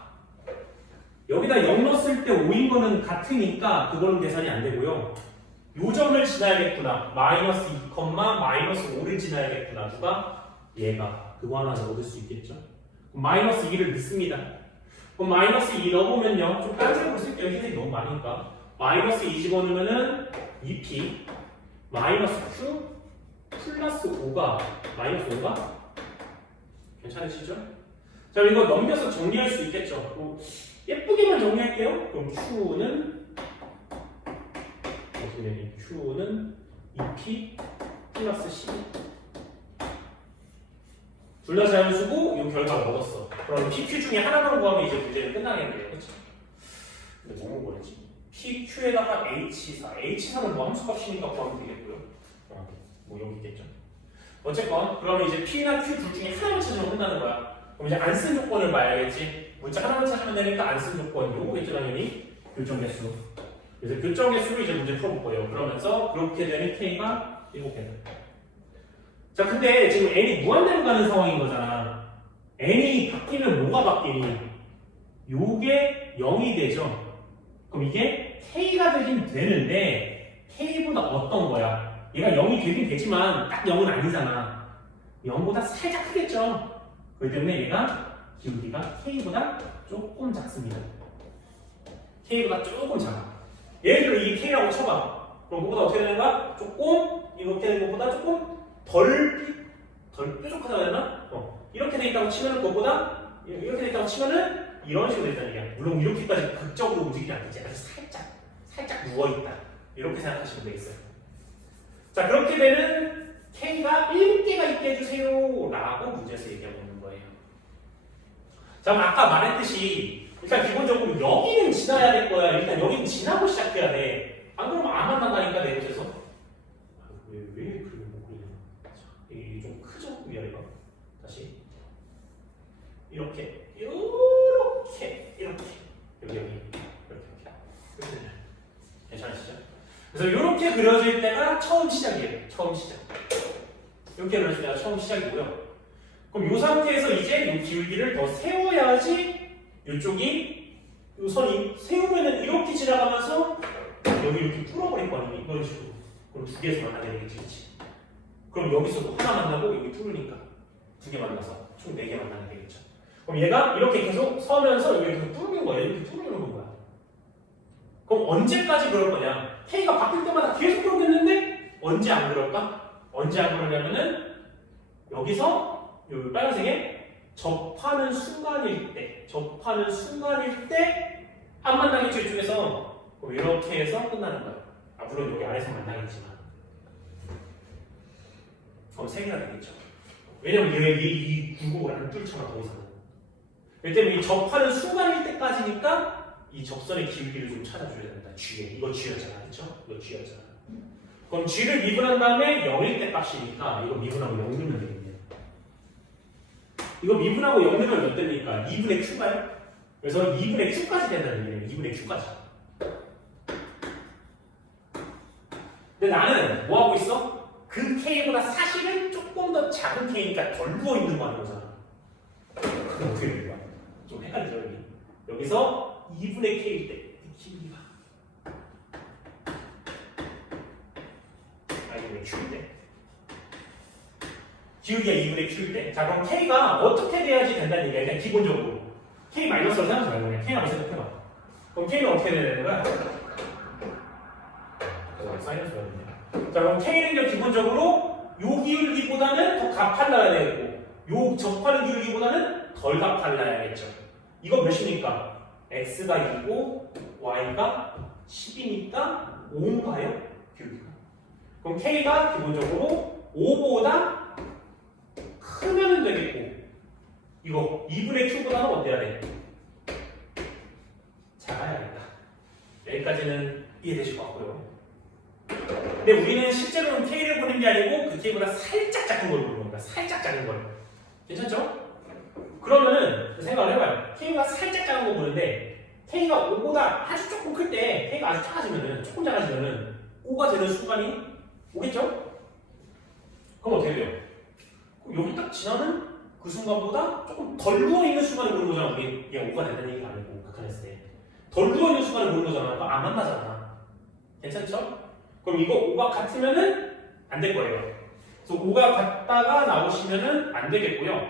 여기다 0 넣었을 때 5인 거는 같으니까 그거는 계산이 안 되고요. 요 점을 지나야겠구나. 마이너스 2, 마이너스 5를 지나야겠구나. 누가? 얘가. 그거 하나 얻을 수 있겠죠? 그럼 마이너스 2를 넣습니다. 그럼 마이너스 2 넣어보면요. 좀 딴 식으로 쓸게요. 희생이 너무 많으니까. 마이너스 2 집어넣으면은 2p 마이너스 q 플러스 5가 마이너스 5가? 괜찮으시죠? 자, 이거 넘겨서 정리할 수 있겠죠? 예쁘게만 정리할게요. 그럼 q는 어떻게 되니? q는 2p 플러스 12 둘 다 자연수고 이 결과를 얻었어. 그럼 PQ 중에 하나만 구하면 이제 문제는 끝나겠네요. 그렇죠? 근데 뭐뭐 구했지? PQ에다가 H4. H4는 뭐 함수값이니까 구하면 되겠고요. 뭐 여기 있겠죠. 어쨌건 그러면 이제 P나 Q 둘 중에 하나만 찾으면 끝나는 거야. 그럼 이제 안 쓴 조건을 봐야겠지. 문자 하나만 찾으면 되니까 안 쓴 조건 요거겠죠 당연히. 교정 개수. 그래서 교정 개수로 이제 문제 풀어볼 거예요. 그러면서 그렇게 되면 K가 7개다. 자, 근데 지금 n이 무한대로 가는 상황인 거잖아. n이 바뀌면 뭐가 바뀌니? 요게 0이 되죠. 그럼 이게 k가 되긴 되는데 k보다 어떤 거야? 얘가 0이 되긴 되지만 딱 0은 아니잖아. 0보다 살짝 크겠죠. 그렇기 때문에 얘가 기울기가 k보다 조금 작습니다. k보다 조금 작아. 예를 들어 이게 k라고 쳐봐. 그럼 그거보다 어떻게 되는 거야? 조금 이렇게 되는 것보다 조금 덜 뾰족하다고 해야 되나? 이렇게 돼 있다고 치면은 그것보다 이렇게 돼 있다고 치면은 이런 식으로 됐다는 얘기야. 물론 이렇게까지 극적으로 움직이지 않겠지. 아주 살짝 누워있다. 이렇게 생각하시면 되겠어요. 자, 그렇게 되는 K가 7개가 있게 해주세요 라고 문제에서 얘기하고 있는 거예요. 자, 그럼 아까 말했듯이 일단 기본적으로 여기는 지나야 될 거야. 일단 여기는 지나고 시작해야 돼. 안 그러면 안 만난다니까 내 곳에서. 왜 그런 거고? 이게 좀 크죠? 위아래가. 다시 이렇게 여기 이렇게 괜찮으시죠? 그래서 이렇게 그려질 때가 처음 시작이에요. 처음 시작. 이렇게 그려질 때가 처음 시작이고요. 그럼 이 상태에서 이제 이 기울기를 더 세워야지 이쪽이 이 선이 세우면은 이렇게 지나가면서 여기 이렇게 뚫어버릴 거 아니니? 이런 식으로. 그럼 두 개에서 만나게 되겠지, 그렇지? 그럼 여기서도 하나 만나고 여기 뚫으니까 두 개 만나서 총 4개 만나게 되겠죠. 그럼 얘가 이렇게 계속 서면서 여기 계속 뚫는 거야. 이렇게 뚫는 거야. 그럼 언제까지 그럴 거냐? K가 바뀔 때마다 계속 그러겠는데 언제 안 그럴까? 언제 안 그러냐면은 여기서 여기 빨간색에 접하는 순간일 때 안 만나겠죠, 이쪽에서. 그럼 이렇게 해서 끝나는 거야. 물론 여기 아래서 만나겠지만. 그럼 3개가 되겠죠. 왜냐면 이 굴곡을 안 뚫잖아, 더 이상은. 그렇기 때문에 이 접하는 순간일 때까지니까 이 접선의 기울기를 좀 찾아줘야 된다. G에. 이거 G였잖아, 그쵸? 이거 G였잖아. 그럼 G를 미분한 다음에 0일 때 값이니까 이거 미분하고 0 넣으면 되겠네요. 이거 미분하고 0 넣으면 몇 됩니까? 2분의 Q가요? 그래서 2분의 Q까지 된다는 얘기예요. 2분의 Q까지. 근데 나는 뭐 하고 있어? 그 K보다 사실은 조금 더 작은 K니까 덜 누워있는 거 하는 거잖아. 그럼 어떻게 되는 거야? 좀 헷갈리죠, 여기. 여기서 2분의 K일 때, 기울기가. 2분의 Q일 때. 기울기가 2분의 Q일 때. 자, 그럼 K가 어떻게 돼야지 된다는 얘기야? 일단 기본적으로. K-를 생각하지 말고 그냥 K라고 생각해봐. 그럼 K는 어떻게 돼야 되는 거야? 사이너스가 있네요. 자, 그럼 K는요, 기본적으로 요 기울기보다는 더 가팔라야 되고, 요 접하는 기울기보다는 덜 가팔라야겠죠. 이거 몇입니까? X가 2고, Y가 10이니까 5인가요? 기울기가. 그럼 K가 기본적으로 5보다 크면 되겠고, 이거 2분의 Q보다는 어때야 돼? 작아야겠다. 여기까지는 이해되실 것 같고요. 근데 우리는 실제로는 K를 보는 게 아니고 그 K보다 살짝 작은 걸 보는 겁니다. 살짝 작은 걸. 괜찮죠? 그러면은 생각을 해봐요. K보다 살짝 작은 거 보는데 k가 5보다 아주 조금 클 때 k가 아주 작아지면은 조금 작아지면은 5가 되는 순간이 오겠죠? 그럼 어떻게 돼요? 그럼 여기 딱 지나는 그 순간보다 조금 덜 누워있는 순간에 보는 거잖아. 우리 이게 5가 된다는 얘기가 아니고 각하했을 때 덜 누워있는 순간에 보는 거잖아. 그럼 안 만나잖아. 괜찮죠? 그럼 이거 5가 같으면은 안 될 거예요. 그래서 5가 같다가 나오시면은 안 되겠고요.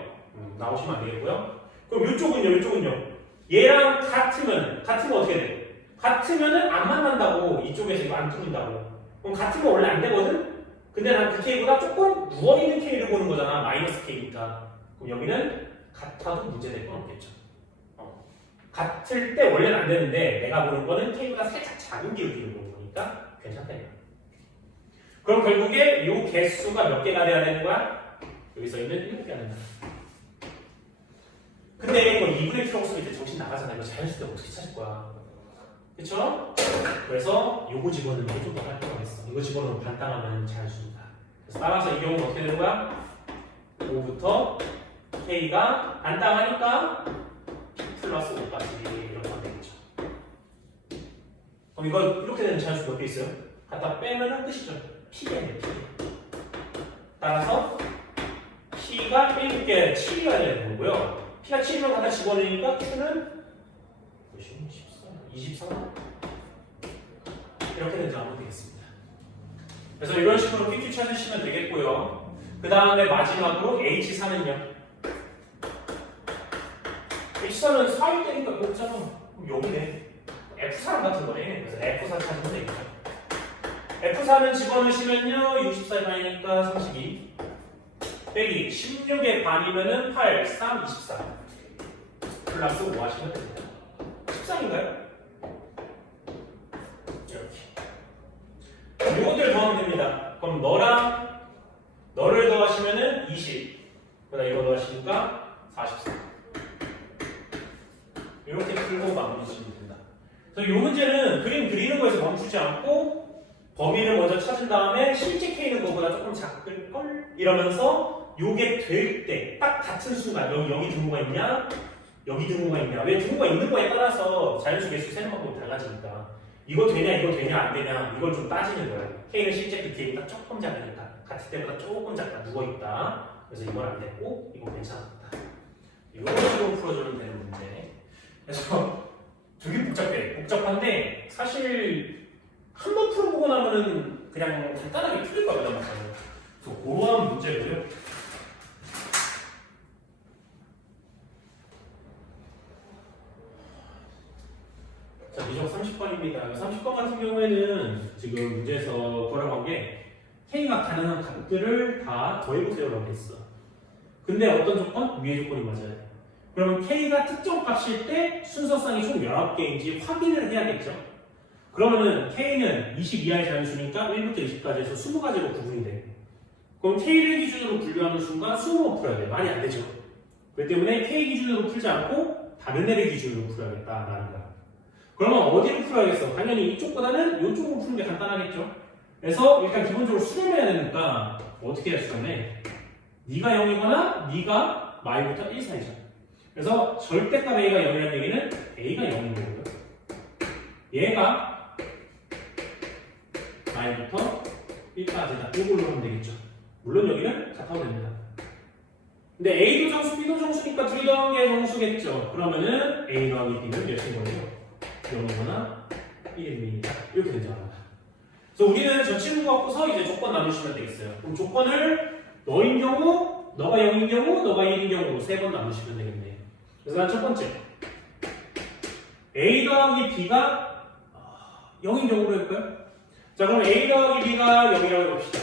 나오시면 안 되겠고요. 그럼 이쪽은요? 얘랑 같으면 어떻게 돼? 같으면은 안 만난다고. 이쪽에서 이거 안 뚫린다고. 그럼 같으면 원래 안 되거든? 근데 난 그 K보다 조금 누워있는 K를 보는 거잖아. 마이너스 K니까. 그럼 여기는 같아도 문제될 건 없겠죠. 같을 때 원래는 안 되는데 내가 보는 거는 K보다 살짝 작은 기울기를 보는 거니까 괜찮다. 그럼 결국에 이 개수가 몇 개가 돼야 되는 거야? 여기 써있는 7개가 된다. 근데 이거 2분의 Q라고 쓰면 이제 정신 나가잖아. 이거 자연수 때 어떻게 찾을 거야? 그쵸? 그래서 요거 집어넣는 게 좀 더 깔끔하겠어. 이거 집어넣으면 간단하면 자연수입니다. 그래서 따라서 이 경우는 어떻게 되는 거야? 5부터 K가 간단하니까 P 플러스 5까지 이렇게 하면 되겠죠. 그럼 이거 이렇게 되는 자연수 몇 개 있어요? 갖다 빼면은 끝이죠. P겠네, P. 따라서 P가 7개, 7이가 되는 거고요. P가 7이면 갖다 집어넣으니까 Q는 24 이렇게 된다면 되겠습니다. 그래서 이런 식으로 PQ 찾으시면 되겠고요. 그 다음에 마지막으로 H4는요. H4는 4일 때니까 여기잖아. 여기네. F4 같은 거네. 그래서 F4 찾으면 되겠죠. F4는 집어넣으시면요. 64의 반이니까 32 빼기 16의 반이면은 8, 3, 24 플러스 5 하시면 됩니다. 13인가요? 이렇게 요것들 더하면 됩니다. 그럼 너를 더하시면은 20 그다음 이거 더하시니까 44 이렇게 풀고 마무리 지으면 된다. 그래서 이 문제는 그림 그리는 거에서 멈추지 않고 범위를 먼저 찾은 다음에 실제 K는 그거보다 조금 작을걸? 이러면서 요게 될 때 딱 같은 순간 여기 등호가 있냐 여기 등호가 있냐 왜 등호가 있는 거에 따라서 자연수 개수 세는 방법이 달라지니까 이거 되냐 안 되냐 이걸 좀 따지는 거예요. K는 실제 그 K보다 조금 작으니까 같을 때보다 조금 작다 누워있다 그래서 이건 안 됐고 이건 괜찮았다 이런 식으로 풀어주면 되는 문제. 그래서 되게 복잡한데 사실 한 번 풀어보고 나면은 그냥 간단하게 풀릴 거거든요. 그래서 그러한 문제고요. 자, 미적 30번입니다. 30번 같은 경우에는 지금 문제에서 뭐라고 한 게 K가 가능한 값들을 다 더해보세요라고 했어. 근데 어떤 조건? 위의 조건이 맞아야 돼. 그러면 K가 특정 값일 때 순서상이 총 19개인지 확인을 해야겠죠. 그러면은 K는 20 이하의 자연수니까 1부터 20까지 해서 20가지로 구분이 돼. 그럼 K를 기준으로 분류하는 순간 20번 풀어야 돼. 많이 안 되죠. 그렇기 때문에 K 기준으로 풀지 않고 다른 애를 기준으로 풀어야겠다라는 거야. 그러면 어디로 풀어야겠어? 당연히 이쪽보다는 이쪽으로 푸는 게 간단하겠죠. 그래서 일단 기본적으로 수렴해야 되니까 어떻게 해야 수렴해? 네가 0이거나 네가 마이부터 1 사이죠. 그래서 절대값 A가 0이라는 얘기는 A가 0인 거고요. 얘가 마이부터 1까지다. 이걸로 하면 되겠죠. 물론 여기는 같아도 됩니다. 근데 A도 정수, B도 정수니까 둘 더한 게 정수겠죠. 그러면은 A 더하기 B는 몇인 거예요? 0이거나 1입니다. 이렇게 되잖아. 그래서 우리는 저 친구 갖고서 이제 조건 나누시면 되겠어요. 그럼 조건을 너인 경우, 너가 0인 경우, 너가 1인 경우로 3번 나누시면 되겠네. 그래서 난 첫 번째 A 더하기 B가 0인 경우로 할까요? 자, 그럼 A 더하기 B가 0이라고 해봅시다.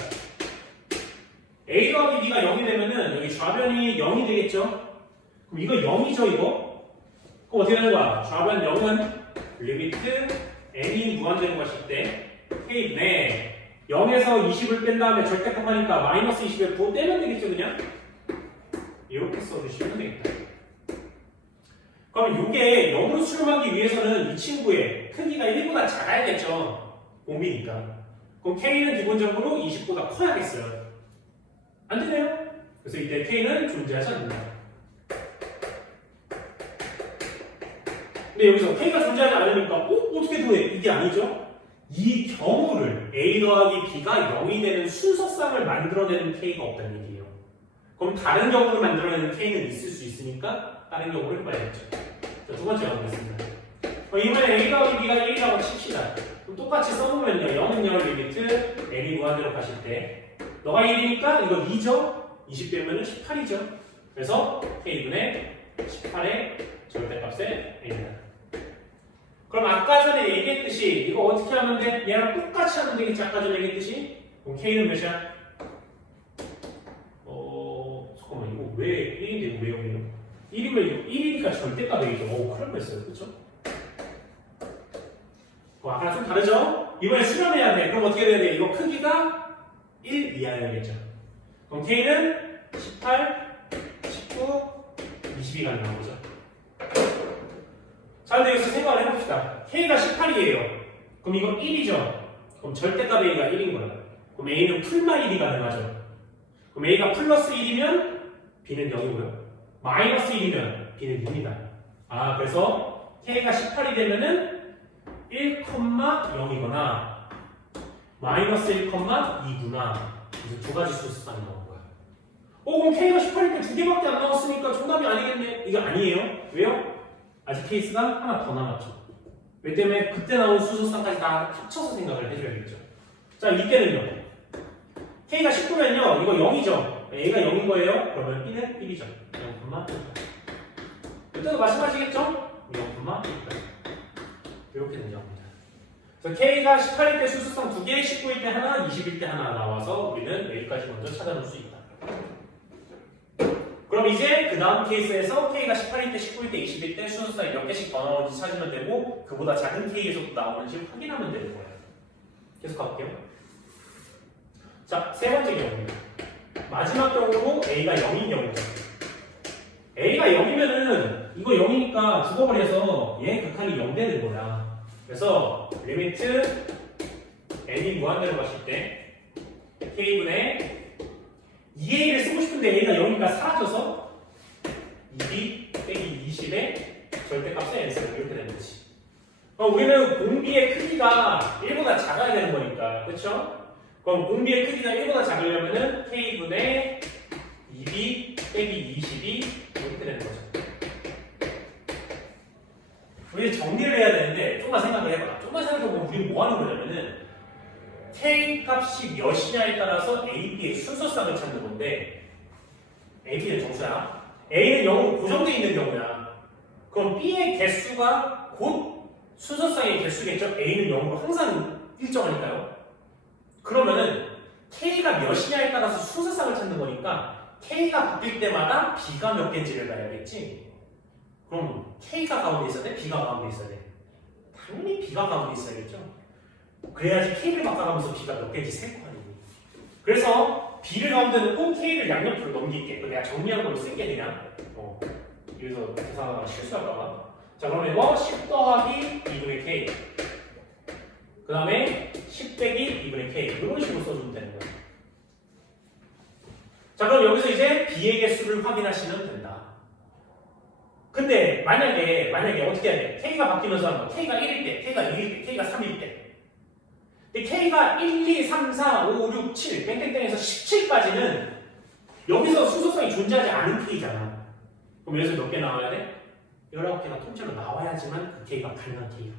A 더하기 B가 0이 되면은 여기 좌변이 0이 되겠죠? 그럼 이거 0이죠, 이거? 그럼 어떻게 되는 거야? 좌변 0은 리미트 n이 무한대로 갔을 때 K네 0에서 20을 뺀 다음에 절대값 하니까 마이너스 20에 부호 떼면 되겠죠, 그냥? 이렇게 써주시면 되겠다. 그럼 이게 0으로 수렴하기 위해서는 이 친구의 크기가 1보다 작아야겠죠. 공비니까. 그럼 K는 기본적으로 20보다 커야겠어요. 안 되네요? 그래서 이때 K는 존재하지 않는다. 근데 여기서 K가 존재하지 않으니까 어떻게 돼? 이게 아니죠? 이 경우를 A 더하기 B가 0이 되는 순서쌍을 만들어내는 K가 없다는 얘기예요. 그럼 다른 경우를 만들어내는 K는 있을 수 있으니까 다른 경우를 해봐야겠죠. 자, 두 번째 가보겠습니다. 이번에 A 더하기 B가 1이라고 칩시다. 그럼 똑같이 써보면요. 0은 0 리미트 N이 무한대로 가실 때 너가 1이니까 이거 2죠? 20 빼면 18이죠? 그래서 K분의 18의 절대값의 N이다. 그럼 아까 전에 얘기했듯이 이거 어떻게 하면 돼? 얘랑 똑같이 하면 되겠지? 아까 전에 얘기했듯이 그럼 K는 몇이야? 잠깐만 이거 왜 1인데 이거 왜 0이에요? 1이면 1이니까 절대값 A죠. 큰일 날 뻔했어요. 그쵸? 아까랑 좀 다르죠? 이번에 수렴해야 돼. 그럼 어떻게 돼야 돼? 이거 크기가 1 이하여야겠죠. 그럼 K는 18, 19, 22가 나온 거죠. 자, 근데 여기서 생각을 해봅시다. K가 18이에요. 그럼 이거 1이죠? 그럼 절대값 A가 1인 거야. 그럼 A는 풀마 1이 가능하죠. 그럼 A가 플러스 1이면 B는 0이고요. 마이너스 1이면 B는 0이다. 그래서 K가 18이 되면은 1,0이거나 마이너스 1,2구나. 그래서 두 가지 수수쌍이 나온 거야. 그럼 K가 18일 때 두 개밖에 안 나왔으니까 정답이 아니겠네. 이게 아니에요. 왜요? 아직 케이스가 하나 더 남았죠. 왜 때문에 그때 나온 수수쌍까지 다 합쳐서 생각을 해줘야겠죠. 자, 이때는요. K가 19면요. 이거 0이죠. A가 0인 거예요. 그러면 B는 1이죠. 0,1. 이때도 마찬가지겠죠? 0,1. 이렇게 된답니다. 그래서 K가 18일 때 수수쌍 2개, 19일 때 하나, 20일 때 하나 나와서 우리는 여기까지 먼저 찾아놓을 수 있다. 그럼 이제 그 다음 케이스에서 K가 18일 때, 19일 때, 20일 때 수수쌍이 몇 개씩 더 나오는지 찾으면 되고 그보다 작은 K에서도 나오는지 확인하면 되는 거예요. 계속 가볼게요. 자, 세 번째 경우입니다. 마지막 경우로 A가 0인 경우죠. A가 0이면은 이거 0이니까 죽어버려서 얘 극한이 0 되는 거야. 그래서 리미트 N이 무한대로 갔을 때 K분의 2A를 쓰고 싶은데 A가 0이니까 사라져서 2B 빼기 20의 절대값의 N승 이렇게 되는 거지. 우리는 공비의 크기가 1보다 작아야 되는 거니까, 그렇죠? 그럼 공비의 크기가 1보다 작으려면은 K분의 2B 빼기 20이 이렇게 되는 거죠. 우리 정리를 해야 되는데 조금만 생각을 해봐. 조금만 생각해보면 우리는 뭐 하는 거냐면은 K 값이 몇이냐에 따라서 A, B의 순서쌍을 찾는 건데 A, B는 정수야. A는 0으로 고정되어 있는 경우야. 그럼 B의 개수가 곧 순서쌍의 개수겠죠? A는 0으로 항상 일정하니까요. 그러면은 K가 몇이냐에 따라서 순서쌍을 찾는 거니까 K가 바뀔 때마다 B가 몇 개인지를 봐야겠지. 그럼 K가 가운데 있어야 돼? B가 가운데 있어야 돼? 당연히 B가 가운데 있어야겠죠. 그래야지 K를 바꿔가면서 B가 몇 개인지 셀 거 아니에요. 그래서 B를 가운데 놓고 K를 양옆으로 넘길게. 내가 정리한 걸로 쓸게 그냥. 여기서 계산하다가 실수할까봐. 자, 그러면 이거 10 더하기 2분의 K. 그 다음에 10 빼기 2분의 K. 이런 식으로 써주면 되는 거예요. 자, 그럼 여기서 이제 B의 개수를 확인하시면 된다. 근데 만약에 어떻게 해야 돼? K가 바뀌면서 K가 1일 때, K가 2일 때, K가 3일 때. 근데 K가 1, 2, 3, 4, 5, 6, 7, 땡땡땡에서 17까지는 여기서 순서성이 존재하지 않은 K잖아. 그럼 여기서 몇 개 나와야 돼? 19개가 통째로 나와야지만 그 K가 가능한 K야.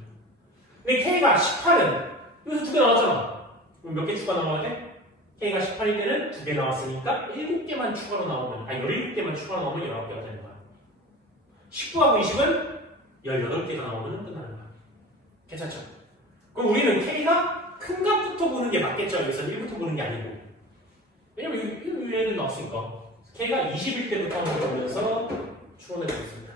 근데 K가 18은 여기서 2개 나왔잖아. 그럼 몇 개 추가 나와야 돼? K가 18일 때는 2개 나왔으니까 7개만 추가로 나오면, 17개만 추가로 나오면 19개가 되는 거야. 19하고 20은 18개가 나오면 끝나는 거야. 괜찮죠? 그럼 우리는 K가 큰 값부터 보는 게 맞겠죠? 여기서 1부터 보는 게 아니고. 왜냐면 이 얘는 나왔으니까. K가 20일 때부터 한번 보면서 추론해 보겠습니다.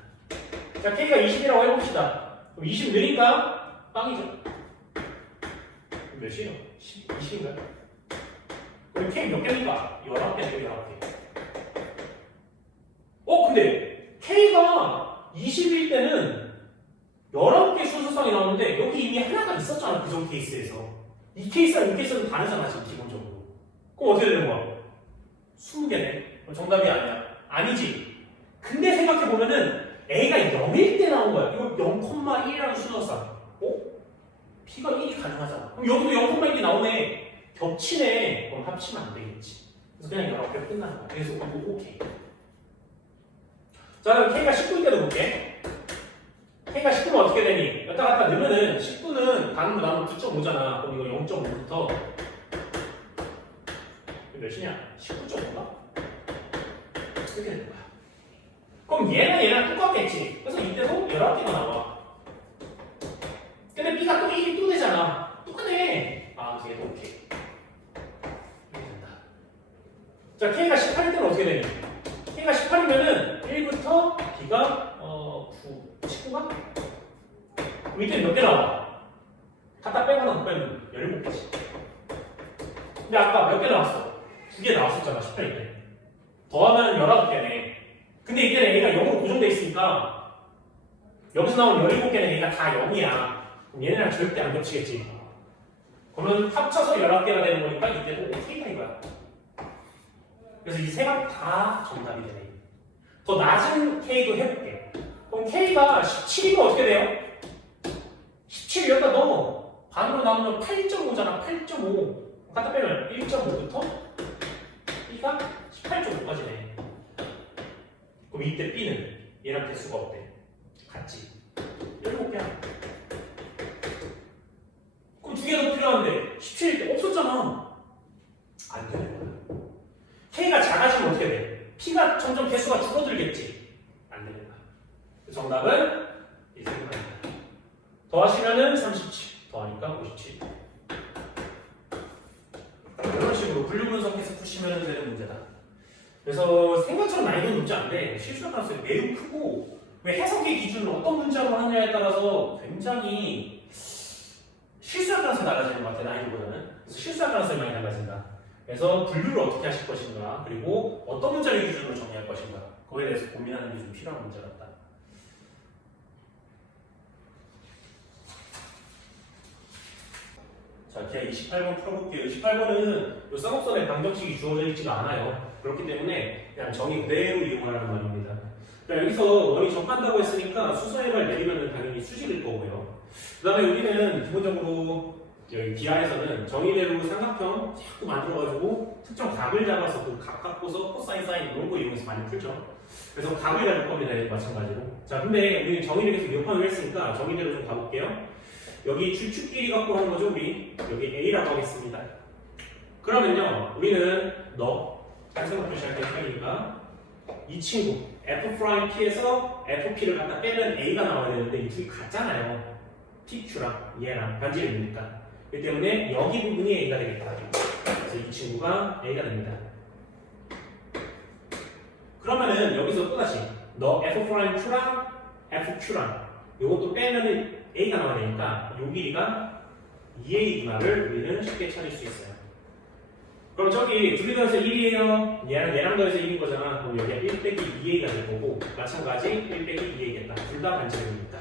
자, K가 20이라고 해봅시다. 그럼 20 느니까 빵이죠. 몇이에요? 20인가요? 그럼 K 몇 개입니까? 11개인데 11개. 근데 K가 20일 때는 11개 순서쌍이 나오는데 여기 이미 하나가 있었잖아. 그 전 케이스에서. 이 케이스랑 이 케이스는 다르잖아. 지금 기본적으로. 그럼 어떻게 되는 거야? 20개네. 정답이 아니야. 아니지. 근데 생각해보면은 A가 0일 때 나온 거야. 이거 0,1이라는 수를 써. P가 1이 가능하잖아. 그럼 여기도 0,1이 나오네. 겹치네. 그럼 합치면 안 되겠지. 그래서 그냥 여러 개 끝나는 거야. 그래서 오케이. 자, 그럼 K가 19일 때도 볼게. K가 19면 어떻게 되니? 여기다 갖다 넣으면은 19는 반으로 나누면 9.5잖아. 그럼 이거 0.5부터 몇이냐? 19.5가? 이렇게 되는 거야. 그럼 얘랑 똑같겠지. 그래서 이때도 11개가 나와. 근데 B가 또 1이 또 되잖아. 똑같네. 아, 얘도 오케이. 이렇게 된다. 자, K가 18일 때는 어떻게 되니? K가 18이면은 1부터 B가 9, 19가? 그럼 이때 몇 개 나와? 갖다 빼고 하나 못 빼면 17개지. 근데 아까 몇 개 나왔어? 2개 나왔었잖아, 18일 때. 더하면 19개네. 근데 이때는 A가 0으로 고정돼 있으니까 여기서 나온 17개는 A가 다 0이야. 그럼 얘네랑 절대 안 겹치겠지. 그러면 합쳐서 11개가 되는 거니까 이때도 K가 이거야. 그래서 이 세 가 다 정답이 되네. 더 낮은 K도 해볼게. 그럼 K가 17이면 어떻게 돼요? 17 여기다 넣어. 반으로 나누면 8.5잖아. 8.5. 갖다 빼면 1.5부터 B가 18.5까지네. 그럼 이때 B는 얘랑 개수가 어때? 같지. 17개야. 그럼 2개 더 필요한데 17일 때 없었잖아. 안 되는 거야. K가 작아지면 어떻게 돼? P가 점점 개수가 줄어들겠지. 안 되는 거야. 정답은 이 생각입니다. 더하시면은 37. 더하니까 57. 이런 식으로 분류 분석해서 푸시면 되는 문제다. 그래서 생각처럼 난이도 문제 안 돼. 실수할 가능성이 매우 크고, 왜 해석의 기준을 어떤 문제로 하느냐에 따라서 굉장히 실수할 가능성이 달라지는 것 같아, 난이도보다는. 그래서 실수할 가능성이 많이 달라진다. 그래서 분류를 어떻게 하실 것인가, 그리고 어떤 문제를 기준으로 정리할 것인가, 그거에 대해서 고민하는 게 좀 필요한 문제 같다. 자, 그냥 28번 풀어볼게요. 28번은 이 쌍곡선에 방정식이 주어져 있지가 않아요. 그렇기 때문에 그냥 정의 그대로 이용하라는 말입니다. 자, 여기서 원이 접한다고 했으니까 수선해발 내리면 당연히 수직일 거고요. 그 다음에 여기는 기본적으로 여기 기하에서는 정의대로 삼각형 자꾸 만들어가지고 특정 각을 잡아서 그 각 갖고서 코사인, 사인 이런 거 이용해서 많이 풀죠. 그래서 각을 잡을 겁니다. 마찬가지로. 자, 근데 우리는 정의를 계속 몇판을 했으니까 정의대로 좀 가볼게요. 여기 주축끼리 갖고 하는 거죠, 우리. 여기 A라고 하겠습니다. 그러면요, 우리는 딴생각 표시할 때 헷갈리니까 이 친구 F'P에서 FP를 갖다 빼면 A가 나와야 되는데 이 둘이 같잖아요. PQ랑 얘랑 반지름이니까. 그렇기 때문에 여기 부분이 A가 되겠다. 그래서 이 친구가 A가 됩니다. 그러면은 여기서 또다시 F'Q랑 FQ랑 이것도 빼면은 A가 나와야 되니까 이 길이가 2A구나를 우리는 쉽게 찾을 수 있어요. 그럼 저기 둘이 더해서 1이에요. 얘랑 더해서 1인 거잖아. 그럼 여기가 1 빼기 2A가 될 거고 마찬가지 1 빼기 2A겠다. 둘 다 반지름이니까.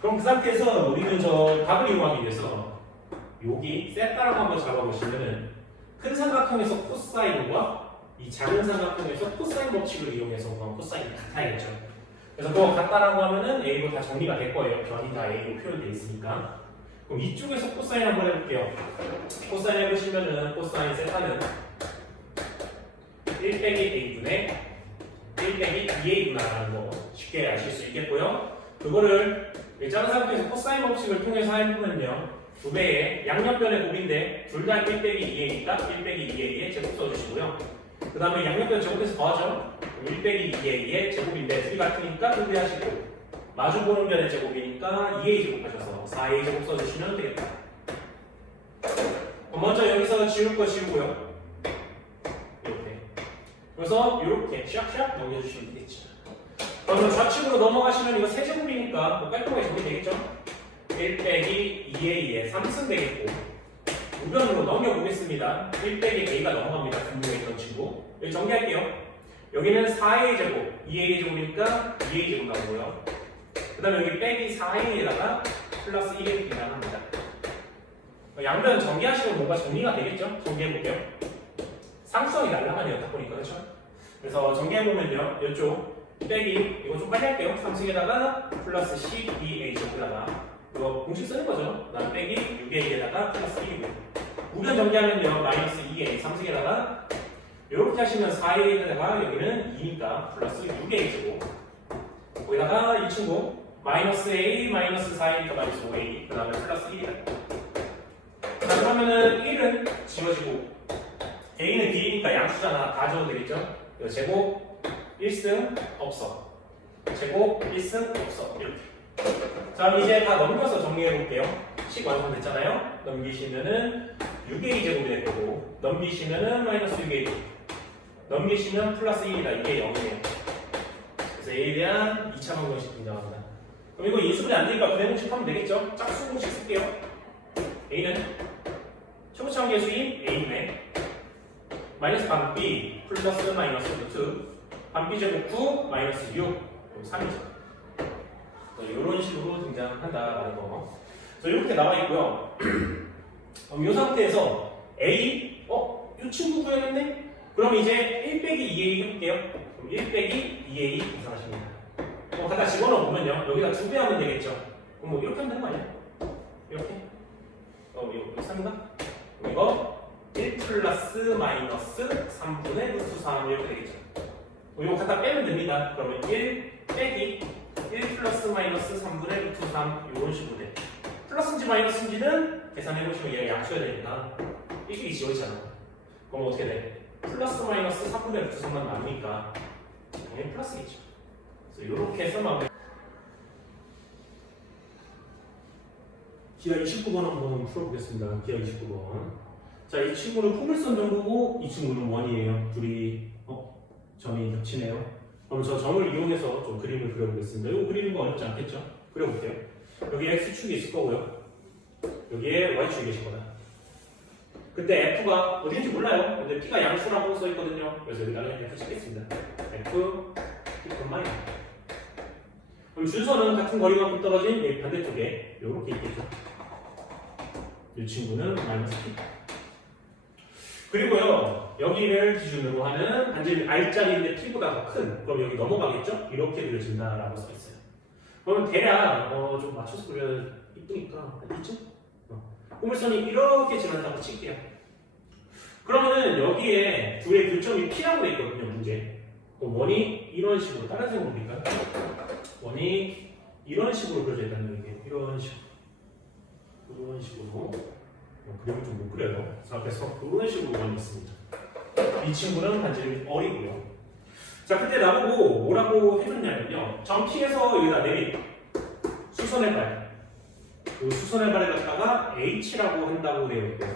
그럼 그 상태에서 우리는 저 답을 이용하기 위해서 여기 세타라고 한번 잡아보시면은 큰 삼각형에서 코사인과 이 작은 삼각형에서 코사인 법칙을 이용해서 코사인이 같아야겠죠. 그래서 그거 같다라고 하면은 A로 다 정리가 될 거예요. 변이 다 A로 표현되어 있으니까. 그럼 이쪽에서 코사인 한번 해볼게요. 코사인 해보시면은 코사인 세타는 1 빼기 A분의 1 빼기 2A구나라는 거 쉽게 아실 수 있겠고요. 그거를 작은 삼각형에서 코사인 법칙을 통해서 해보면요. 두 배의 양옆변의 곱인데 둘 다 1 빼기 2A니까 1 빼기 2A에 제곱 써주시고요. 그 다음에 양옆변 제곱해서 더하죠. 1 빼기 2A의 제곱인데 둘이 같으니까 분배하시고 마주보는 변의 제곱이니까 2A 제곱하셔서 4A 제곱 써주시면 되겠다. 먼저 여기서 지울 거 지우고요. 이렇게. 그래서 이렇게 샥샥 넘겨주시면 되겠죠. 그러면 좌측으로 넘어가시면 이거 세제곱이니까 뭐 깔끔하게 정리되겠죠? 1 빼기 2A에 3승 되겠고 우변으로 넘겨보겠습니다. 1 빼기 A가 넘어갑니다. 분명히 있던 친구. 여기 정리할게요. 여기는 4A 제곱, 2A 제곱이니까 2A 제곱 나오고요. 그 다음에 여기 빼기 4A에다가 플러스 1A 나갑니다. 양변 정리하시면 뭔가 정리가 되겠죠? 정리해볼게요. 상수성이 날라가네요. 딱 보니까, 그렇죠? 그래서 정리해보면요. 이쪽 빼기 이거 좀 빨리 할게요. 3층에다가 플러스 12H에다가 이거 공식 쓰는 거죠. 그다음 빼기 6A에다가 플러스 1이고 우변 정리하면요 마이너스 2A 3층에다가 이렇게 하시면 4A에다가 여기는 2니까 플러스 6A고 거기다가 이 친구 마이너스 A 마이너스 4A니까 마이너스 5A 그 다음에 플러스 1이다. 자 그러면은 1은 지워지고 A는 B니까 양수잖아. 다 지워도 되겠죠? 제곱 1승 없어. 제곱 1승 없어. 이렇게. 자 이제 다 넘겨서 정리해 볼게요. 식 완성됐잖아요. 넘기시면은 6A 제곱이 될 거고 넘기시면은 마이너스 6A 넘기시면 플러스 1이다. 이게 0이에요. 그래서 A에 대한 2차 방정식 등장합니다. 그럼 이거 인수분해 안 되니까 분해 공식 하면 되겠죠? 짝수 공식 쓸게요. A는 최고차원 계수인 A분의 마이너스 반 B 플러스 마이너스 루트 반 B 제곱 9 마이너스 6 3이죠. 이런 식으로 등장한다라는 거. 이렇게 나와 있고요. 이 상태에서 A 이 친구 구해냈네? 그럼 이제 1 빼기 2A 해볼게요. 그럼 1 빼기 2A 계산하십니다. 갖다 집어넣어 보면요. 여기다 2배 하면 되겠죠. 그럼 뭐 이렇게 하면 되는 거 아니야? 이렇게? 이거 3인가? 이거 1 플러스 마이너스 3분의 루트 3 이렇게 되겠죠. 이거 갖다 빼면 됩니다. 그러면 1 빼기 1 플러스 마이너스 3분의 루트 3 이런 식으로 돼. 플러스인지 마이너스인지는 계산해보시면 얘가 양수야 되니까 일식이 지워지잖아. 그럼 어떻게 돼? 플러스 마이너스 3분의 루트 3만 나누니까 당연히 플러스겠죠. 그래서 이렇게 해서 마무리. 기하 29번 한번 풀어보겠습니다. 기하 29번. 자, 이 친구는 포물선 정도고 이 친구는 원이에요. 둘이 점이 겹치네요. 그럼 저 점을 이용해서 좀 그림을 그려보겠습니다. 이거 그리는 거 어렵지 않겠죠? 그려볼게요. 여기 X축이 있을 거고요. 여기에 Y축이 계실 거다. 그때 F가 어디인지 몰라요. 근데 P가 양수라고 써있거든요. 그래서 여기다가 F 찍겠습니다. F, P, 마이너스. 그럼 준선은 같은 거리만큼 떨어진 이 반대쪽에 이렇게 있겠죠. 이 친구는 마이너스 P. 그리고요, 여기를 기준으로 하는 반지름 R자리인데 P보다 더 큰, 그럼 여기 넘어가겠죠? 이렇게 그려진다라고 써있어요. 그러면 대략 좀 맞춰서 그려야 이쁘니까 이쯤? 포물선이 이렇게 지난다고 칠게요. 그러면은 여기에 둘의 교점이 P라고 돼 있거든요, 문제. 그럼 원이 이런 식으로, 다른 색으로 그릴까요? 원이 이런 식으로 그려져 있다는 얘기예요. 이런 식으로. 이런 식으로. 그림을 좀 못 그려요. 그래서 이런 식으로 원이 있습니다. 이 친구는 반지름이 어리고요. 자, 그때 나보고 뭐라고 해줬냐면요. 점 P에서 여기다 내린 수선의 발. 그 수선의 발에 갖다가 H라고 한다고 되어 있고요.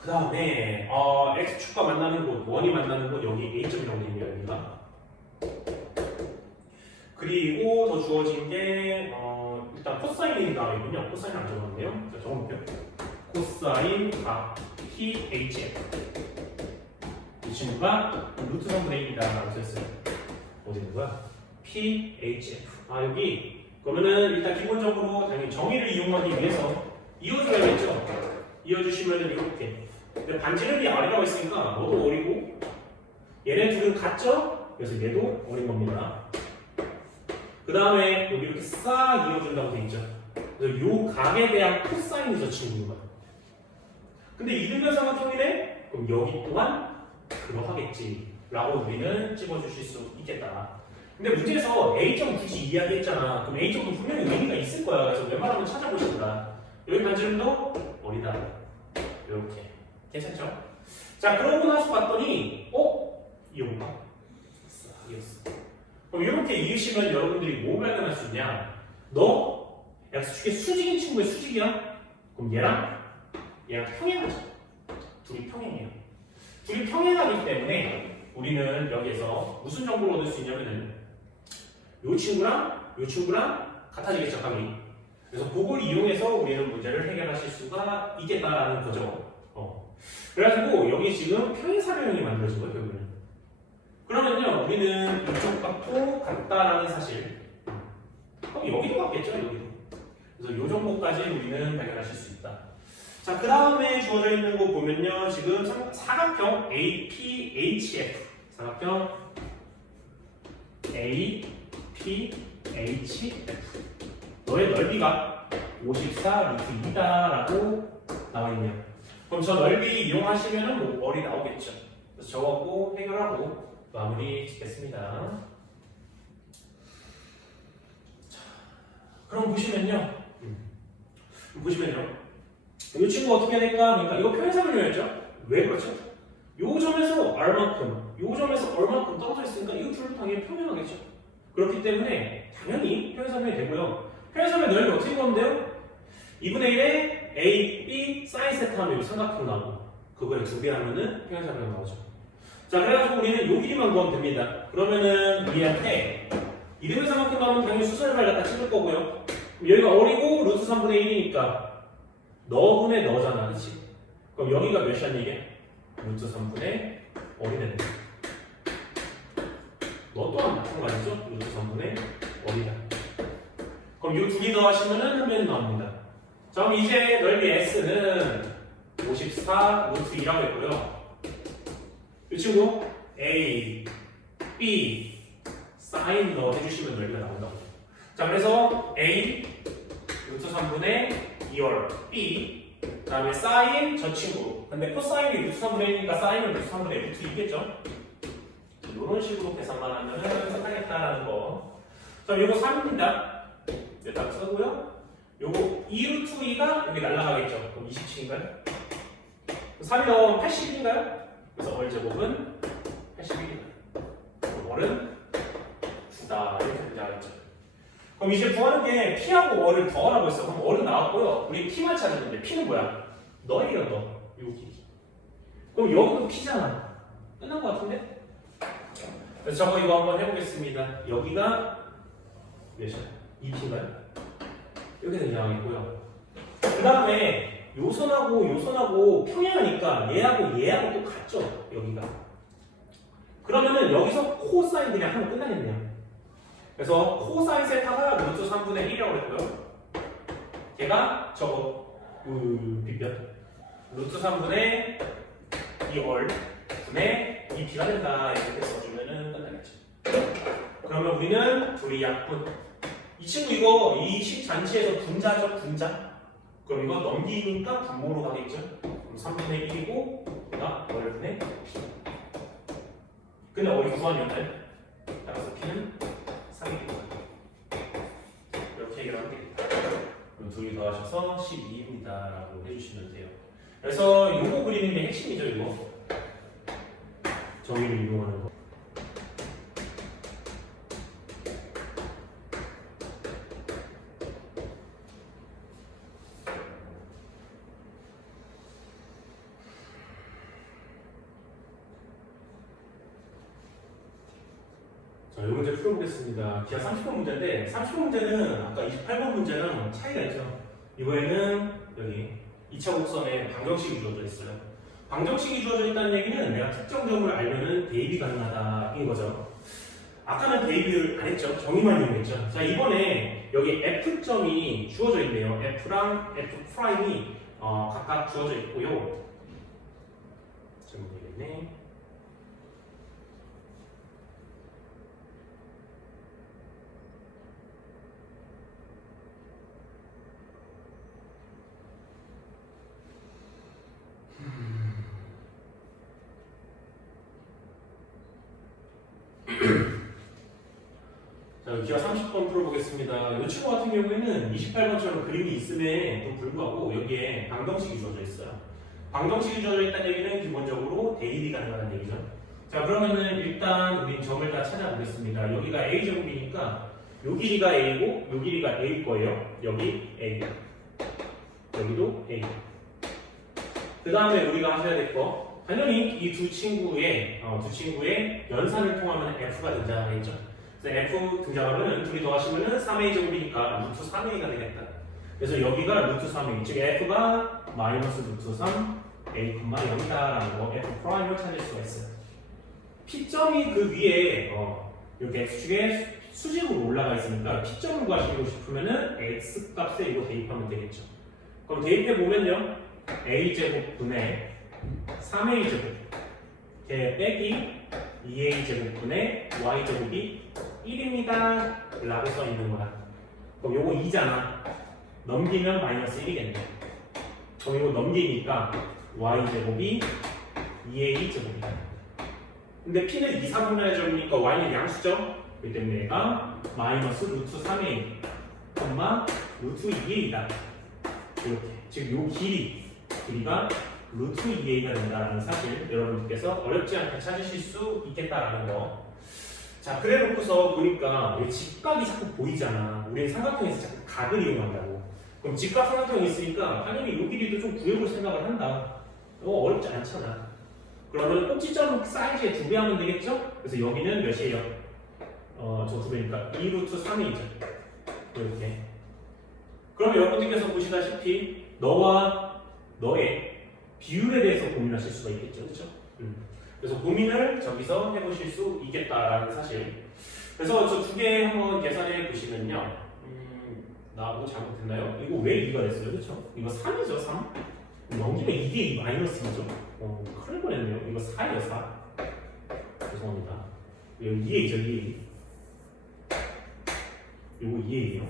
그 다음에 X축과 만나는 곳, 원이 만나는 곳 여기 A점이라고 되어 있네요. 여기가. 그리고 더 주어진 게 일단 코사인이 나와있군요. 코사인 안 적었네요. 자, 적어볼게요. 코사인 각 PHF. 이 친구가 루트 3분의 1이다 라고 썼어요. 어디 있는 거야? PHF. 여기. 그러면은 일단 기본적으로 당연히 정의를 이용하기 위해서 이어줘야겠죠? 이어주시면은 이렇게. 근데 반지름이 R이라고 했으니까 너도 어리고 얘네 둘은 같죠? 그래서 얘도 어린 겁니다. 그 다음에 여기 이렇게 싹 이어준다고 돼 있죠? 그래서 요 각에 대한 코사인이 저 친구인 거야. 근데 이등변상은 통이네? 그럼 여기 또한 그러하겠지 라고 우리는 찍어주실 수 있겠다. 근데 문제에서 A점 굳이 이야기했잖아. 그럼 A점도 분명히 의미가 있을 거야. 그래서 웬만하면 찾아보시더라. 여기 반지름도 어리다. 이렇게. 괜찮죠? 자, 그러고 나서 봤더니 이건가? 싹 이었어. 그럼 이렇게 이으시면 여러분들이 뭐 발견할 수 있냐? 너 X축의 수직인 친구의 수직이야? 그럼 얘랑 평행하죠. 둘이 평행해요. 둘이 평행하기 때문에 우리는 여기에서 무슨 정보를 얻을 수 있냐면은 요 친구랑 같아지겠죠, 각이. 그래서 그걸 이용해서 우리는 문제를 해결하실 수가 있겠다라는 거죠. 그래가지고 여기 지금 평행사변형이 만들어진 거예요, 결국은. 그러면요, 우리는 이쪽 각도 같다라는 사실. 그럼 여기도 같겠죠, 여기도. 그래서 이 정도까지 우리는 발견하실 수 있다. 자, 그 다음에 주어져 있는 거 보면요, 지금 사각형 APHF. 사각형 A, P, H, F. 너의 넓이가 54 루트 2다라고 나와 있네요. 그럼 저 넓이 이용하시면은 뭐 머리 나오겠죠. 그래서 저거 해결하고 마무리 짓겠습니다. 자, 그럼 보시면요. 이 친구 어떻게 될까? 그러니까 이거 편의상률이었죠? 왜 그렇죠? 요 점에서 R만큼, 요 점에서 얼만큼 떨어져 있으니까 이거 둘도 당연히 평행하겠죠. 그렇기 때문에 당연히 편의상률이 되고요. 편의상률 넓이 어떻게 구하면 돼요? 2분의 1에 A, B, 사인 세타 하면 이 삼각형 나오고 그거에 2배 하면은 편의상률 나오죠. 자, 그래가지고 우리는 요 길이만 구하면 됩니다. 그러면은 우리한테 이등변 삼각형 나오면 당연히 수선을 갖다 찍을 거고요. 여기가 어리고 루트 3분의 1이니까 너분의 너잖아, 그치? 그럼 여기가 몇이란 얘기야? 루트 3분의 어리 된다. 너 또한 마찬가지죠? 루트 3분의 어리다. 그럼 이 두 개 더하시면은 한 변이 나옵니다. 자, 그럼 이제 넓이 S는 54 루트 2라고 했고요. 이 친구 A, B, 사인 넣어 해주시면 넓이가 나온다고. 자, 그래서 A 루트 3분의 2월 B 그 다음에 사인 저 친구. 근데 코사인이 루트 3분의 1이니까 사인은 루트 3분의 루트 2겠죠? 이런 식으로 계산만 하면은 끝나겠다라는 거. 자, 요거 3입니다. 일단 쓰고요. 요거 2루트 2가 여기 날아가겠죠? 그럼 27인가요? 3이 넣으면 81인가요? 그래서 월 제곱은 81이다. 월은 9다. 이렇게 등장하겠죠. 그럼 이제 구하는 게 P하고 월을 더하라고 했어. 그럼 월은 나왔고요. 우리 P만 찾았는데 P는 뭐야? 너예요, 너. 여기. 그럼 여기도 P잖아. 끝난 것 같은데? 그래서 저거 이거 한번 해보겠습니다. 여기가 몇이야? 2P인가요? 이렇게 등장하겠고요. 그 다음에 요선하고 평행하니까 얘하고 또 같죠? 여기가. 그러면은 여기서 코사인 그냥 하면 끝나겠네요. 그래서 코사인 세타가 루트 3분의 1이라고 했고요. 걔가 저거 빗변 루트 3분의 2월 분의 2P가 된다. 이렇게 써주면은 끝나겠죠. 그러면 우리는 둘이 약분. 이 친구 이거 이 식 잔치에서 분자죠, 분자. 그럼 이거 넘기니까 분모로 가겠죠. 그럼 3분의 1이고 얘가 월분의 P. 근데 어디 구한이었나요? 따라서 P는 3입니다. 이렇게 해결하면 되겠다. 그럼 둘이 더하셔서 12입니다. 라고 해주시면 돼요. 그래서 요거 그리는 게 핵심이죠, 이거. 정의를 이용하는 거. 자, 이 문제 풀어보겠습니다. 기하 30번 문제인데 30번 문제는 아까 28번 문제랑 차이가 있죠. 이번에는 여기 2차 곡선에 방정식이 주어져 있어요. 방정식이 주어져 있다는 얘기는 내가 특정 점을 알면은 대입이 가능하다인 거죠. 아까는 대입을 안 했죠. 정의만 이용했죠. 자, 이번에 여기 F점이 주어져 있네요. F랑 F'이 각각 주어져 있고요. 좀 되겠네. 자, 기하 30번 풀어보겠습니다. 이 친구 같은 경우에는 28번처럼 그림이 있음에도 불구하고 여기에 방정식이 주어져 있어요. 방정식이 주어져 있다는 얘기는 기본적으로 대입이 가능하다는 얘기죠. 자, 그러면은 일단 우리 점을 다 찾아보겠습니다. 여기가 A제곱이니까 요 길이가 A고 요 길이가 A일 거예요. 여기 A, 여기도 A. 그 다음에 우리가 하셔야 될 거, 당연히 이 두 친구의 연산을 통하면 F가 등장하겠죠. 그래서 F 등장하면 둘이 더하시면 3A 제곱이니까 루트 3A가 되겠다. 그래서 여기가 루트 3A, 즉 F가 마이너스 루트 3 A, 0이다라는 거 F 프라임을 찾을 수가 있어요. P점이 그 위에 이렇게 X축에 수직으로 올라가 있으니까 P점을 구하시고 싶으면은 X 값에 이거 대입하면 되겠죠. 그럼 대입해 보면요, A 제곱분의 3A 제곱 걔 빼기 2A 제곱분의 Y 제곱이 1입니다 라고 써 있는 거야. 그럼 요거 2잖아. 넘기면 마이너스 1이겠네. 그럼 이거 넘기니까 y제곱이 2a 제곱이다. 근데 p는 2, 4분의 제곱이니까 y는 양수죠? 그렇기 때문에 얘가 마이너스 루트 3a 루트 2a이다. 이렇게. 즉 요 길이가 루트 2a가 된다는 사실 여러분들께서 어렵지 않게 찾으실 수 있겠다라는 거. 자, 그래 놓고서 보니까 왜 직각이 자꾸 보이잖아. 우리는 삼각형에서 자꾸 각을 이용한다고. 그럼 직각 삼각형이 있으니까 당연히 요 길이도 좀 구해볼 생각을 한다. 어렵지 않잖아. 그러면 꼭지점 사이즈의 2배 하면 되겠죠? 그래서 여기는 몇이에요? 저 2배니까 2루트 3이죠. 이렇게. 그럼 여러분들께서 보시다시피 너와 너의 비율에 대해서 고민하실 수가 있겠죠. 그렇죠? 그래서 고민을 저기서 해보실 수 있겠다라는 사실. 그래서 저 2개 한번 계산해 보시면요. 나하고 잘못됐나요? 이거 왜 2가 됐어요? 그렇죠? 이거 3이죠, 3? 넘기면 이게 마이너스 2죠? 큰일 뻔했네요. 이거 4예요, 4. 죄송합니다. 여기 2A죠, 2A. 이거 2A예요.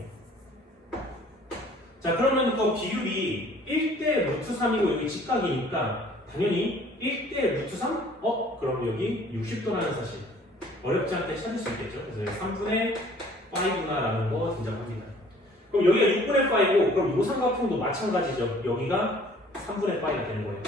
자, 그러면 그 비율이 1대 루트 3이고 여기 직각이니까 당연히 1대 루트 3? 그럼 여기 60도라는 사실. 어렵지 않게 찾을 수 있겠죠? 그래서 3분의 5구나라는 거 등장합니다. 그럼 여기가 6분의 5고, 그럼 이 삼각형도 마찬가지죠. 여기가 3분의 5가 되는 거예요.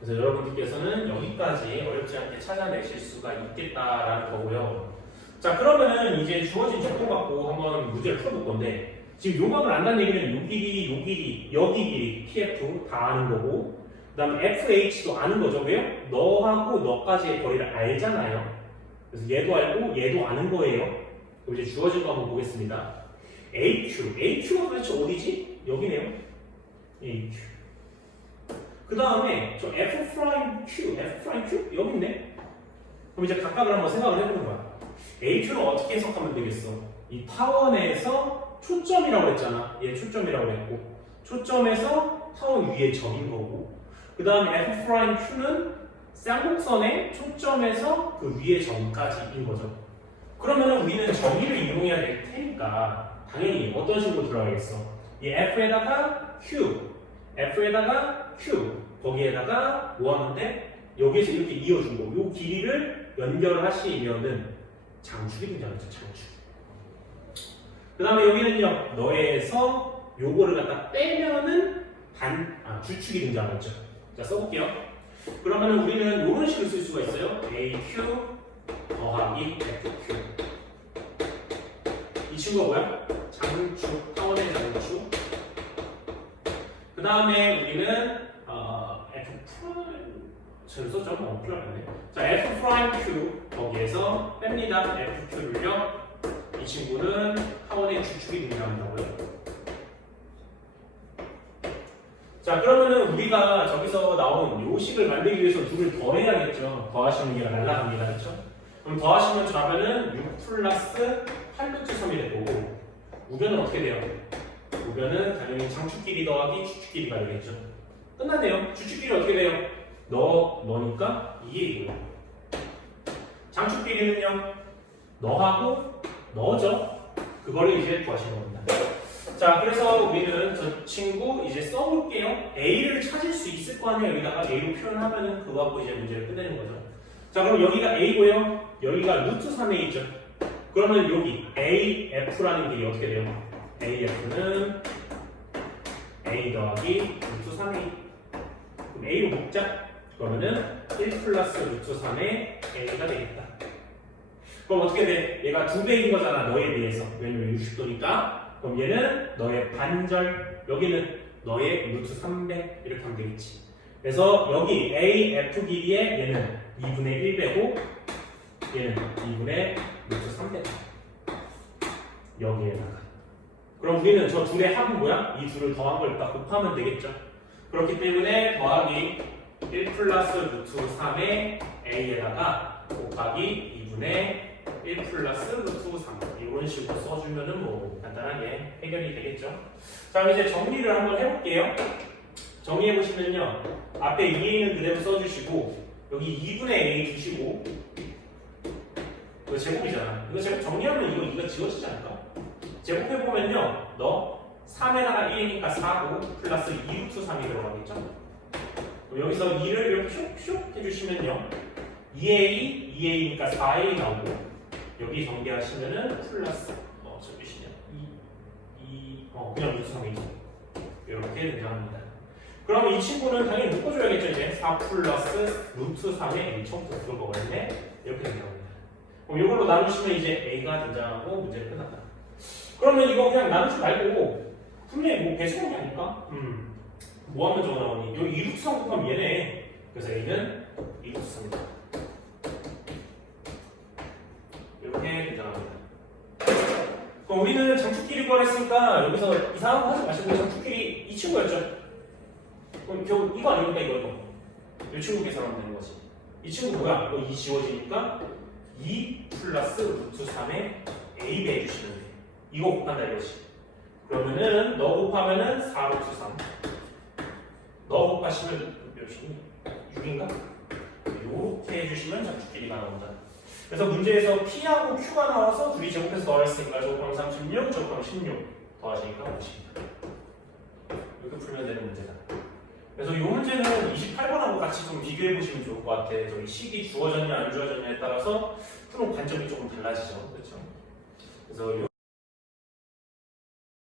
그래서 여러분들께서는 여기까지 어렵지 않게 찾아내실 수가 있겠다라는 거고요. 자, 그러면은 이제 주어진 조건 갖고 한번 문제를 풀어볼 건데, 지금 요각을 안다는 얘기는 요 길이, 요 길이, 여기 길이, PF 다 아는 거고, 그 다음에 FH도 아는 거죠. 왜요? 너하고 너까지의 거리를 알잖아요. 그래서 얘도 알고 얘도 아는 거예요. 그럼 이제 주어진 거 한번 보겠습니다. AQ가 도대체 어디지? 여기네요. AQ. 그 다음에 저 F'Q 여기 있네. 그럼 이제 각각을 한번 생각을 해보는 거야. AQ는 어떻게 해석하면 되겠어? 이 타원에서 초점이라고 했잖아. 얘 초점이라고 했고, 초점에서 타원 위에 점인 거고, 그 다음에 F'Q는 쌍곡선의 초점에서 그 위에 점까지인 거죠. 그러면 우리는 정의를 이용해야 될 테니까 당연히 어떤 식으로 들어가겠어? 이 F에다가 Q, 거기에다가 뭐 하는데 여기에서 이렇게 이어주고 요 길이를 연결하시면은 장축이 등장하죠. 장축. 그 다음에 여기는요, 너에서 요거를 갖다 빼면은 주축이 등장하죠. 자, 써볼게요. 그러면 우리는 이런 식으로 쓸 수가 있어요. AQ 더하기 FQ. 이 친구가 뭐야? 장축, 타원의 장축. 그 다음에 우리는 F' 썼죠? 필요 없네. 자, F'Q 거기에서 뺍니다. FQ를요. 이 친구는 타원의 주축이 등장한다고요. 자, 그러면은 우리가 저기서 나온 요식을 만들기 위해서 2를 더해야겠죠. 더하시는 게 날라갑니다. 그렇죠? 그럼 더하시면 좌변은 6 플러스 8루트 3이 될 거고, 우변은 어떻게 돼요? 우변은 당연히 장축끼리 더하기 주축끼리가 되겠죠. 끝났네요. 주축끼리 어떻게 돼요? 너니까 2A고요. 장축끼리는요, 너하고 너죠. 그거를 이제 구하시는 겁니다. 자, 그래서 우리는 저 친구 이제 써볼게요. A를 찾을 수 있을 거 아니에요. 여기다가 A로 표현하면은 그거 갖고 이제 문제를 끝내는 거죠. 자, 그럼 여기가 A고요. 여기가 루트 3A죠. 그러면 여기 AF라는 게 어떻게 돼요? AF는 A 더하기 루트 3A. 그럼 A로 묶자. 그러면은 1 플러스 루트 3의 A가 되겠다. 그럼 어떻게 돼? 얘가 2배인 거잖아. 너에 비해서. 왜냐면 60도니까. 그럼 얘는 너의 반절, 여기는 너의 루트 3배 이렇게 하면 되겠지. 그래서 여기 AF 길이에 얘는 2분의 1배고 얘는 2분의 루트 3배다. 여기에다가. 그럼 우리는 저 둘의 합은 뭐야? 이 둘을 더한 걸 딱 곱하면 되겠죠. 그렇기 때문에 더하기 1 플러스 루트 3의 A에다가 곱하기 2분의 1 플러스 루트 3 이런 식으로 써주면은 뭐 간단하게 해결이 되겠죠. 자, 그럼 이제 정리를 한번 해볼게요. 정리해 보시면요, 앞에 2a는 그대로 써주시고 여기 2분의 a 주시고 이거 제곱이잖아. 이거 제곱 정리하면 이거 지워지지 않을까? 제곱해보면요. 너 3에다가 1이니까 4고 플러스 2루트 3이 들어가겠죠? 그럼 여기서 2를 이렇게 슉슉 해주시면요. 2a, 2a니까 4a 나오고 여기 전개하시면은 플러스 적으시면 그냥 루트 3이죠. 이렇게 등장합니다. 그럼 이 친구는 당연히 묶어줘야겠죠. 이제 4 플러스 루트 3의 처음부터 들어가버렸네. 이렇게 등장합니다. 그럼 이걸로 나누시면 이제 a가 등장하고 문제는 끝났다. 그러면 이거 그냥 나누지 말고 분명히 뭐 배수공이 아닐까? 뭐 하면 저거 나오니? 여기 2루트 3 곱하면 얘네. 그래서 a는 2루트 3이다. 이렇게 등장합니다. 그럼 우리는 장축끼리 구하랬으니까 여기서 이상한 거 하지 마시고 장축끼리 이 친구였죠? 그럼 결국 이거 아닙니까 이거? 이 친구 계산하면 되는 거지. 이 친구 뭐야? 이거 2 지워지니까 2 플러스 루트 3에 a 배해주시면 돼. 이거 곱한다 이거지. 그러면은 너 곱하면은 4 루트 3. 너 곱하시면 몇이니? 6인가? 이렇게 해주시면 장축끼리가 나온다. 그래서 문제에서 P하고 Q가 나와서 둘이 제곱해서 더했으니까 제곱하면 36, 제곱하면 16 더하시니까 50. 이렇게 풀면 되는 문제다. 그래서 이 문제는 28번하고 같이 좀 비교해 보시면 좋을 것 같아. 저기 식이 주어졌냐 안 주어졌냐에 따라서 푸는 관점이 조금 달라지죠. 그렇죠? 그래서 이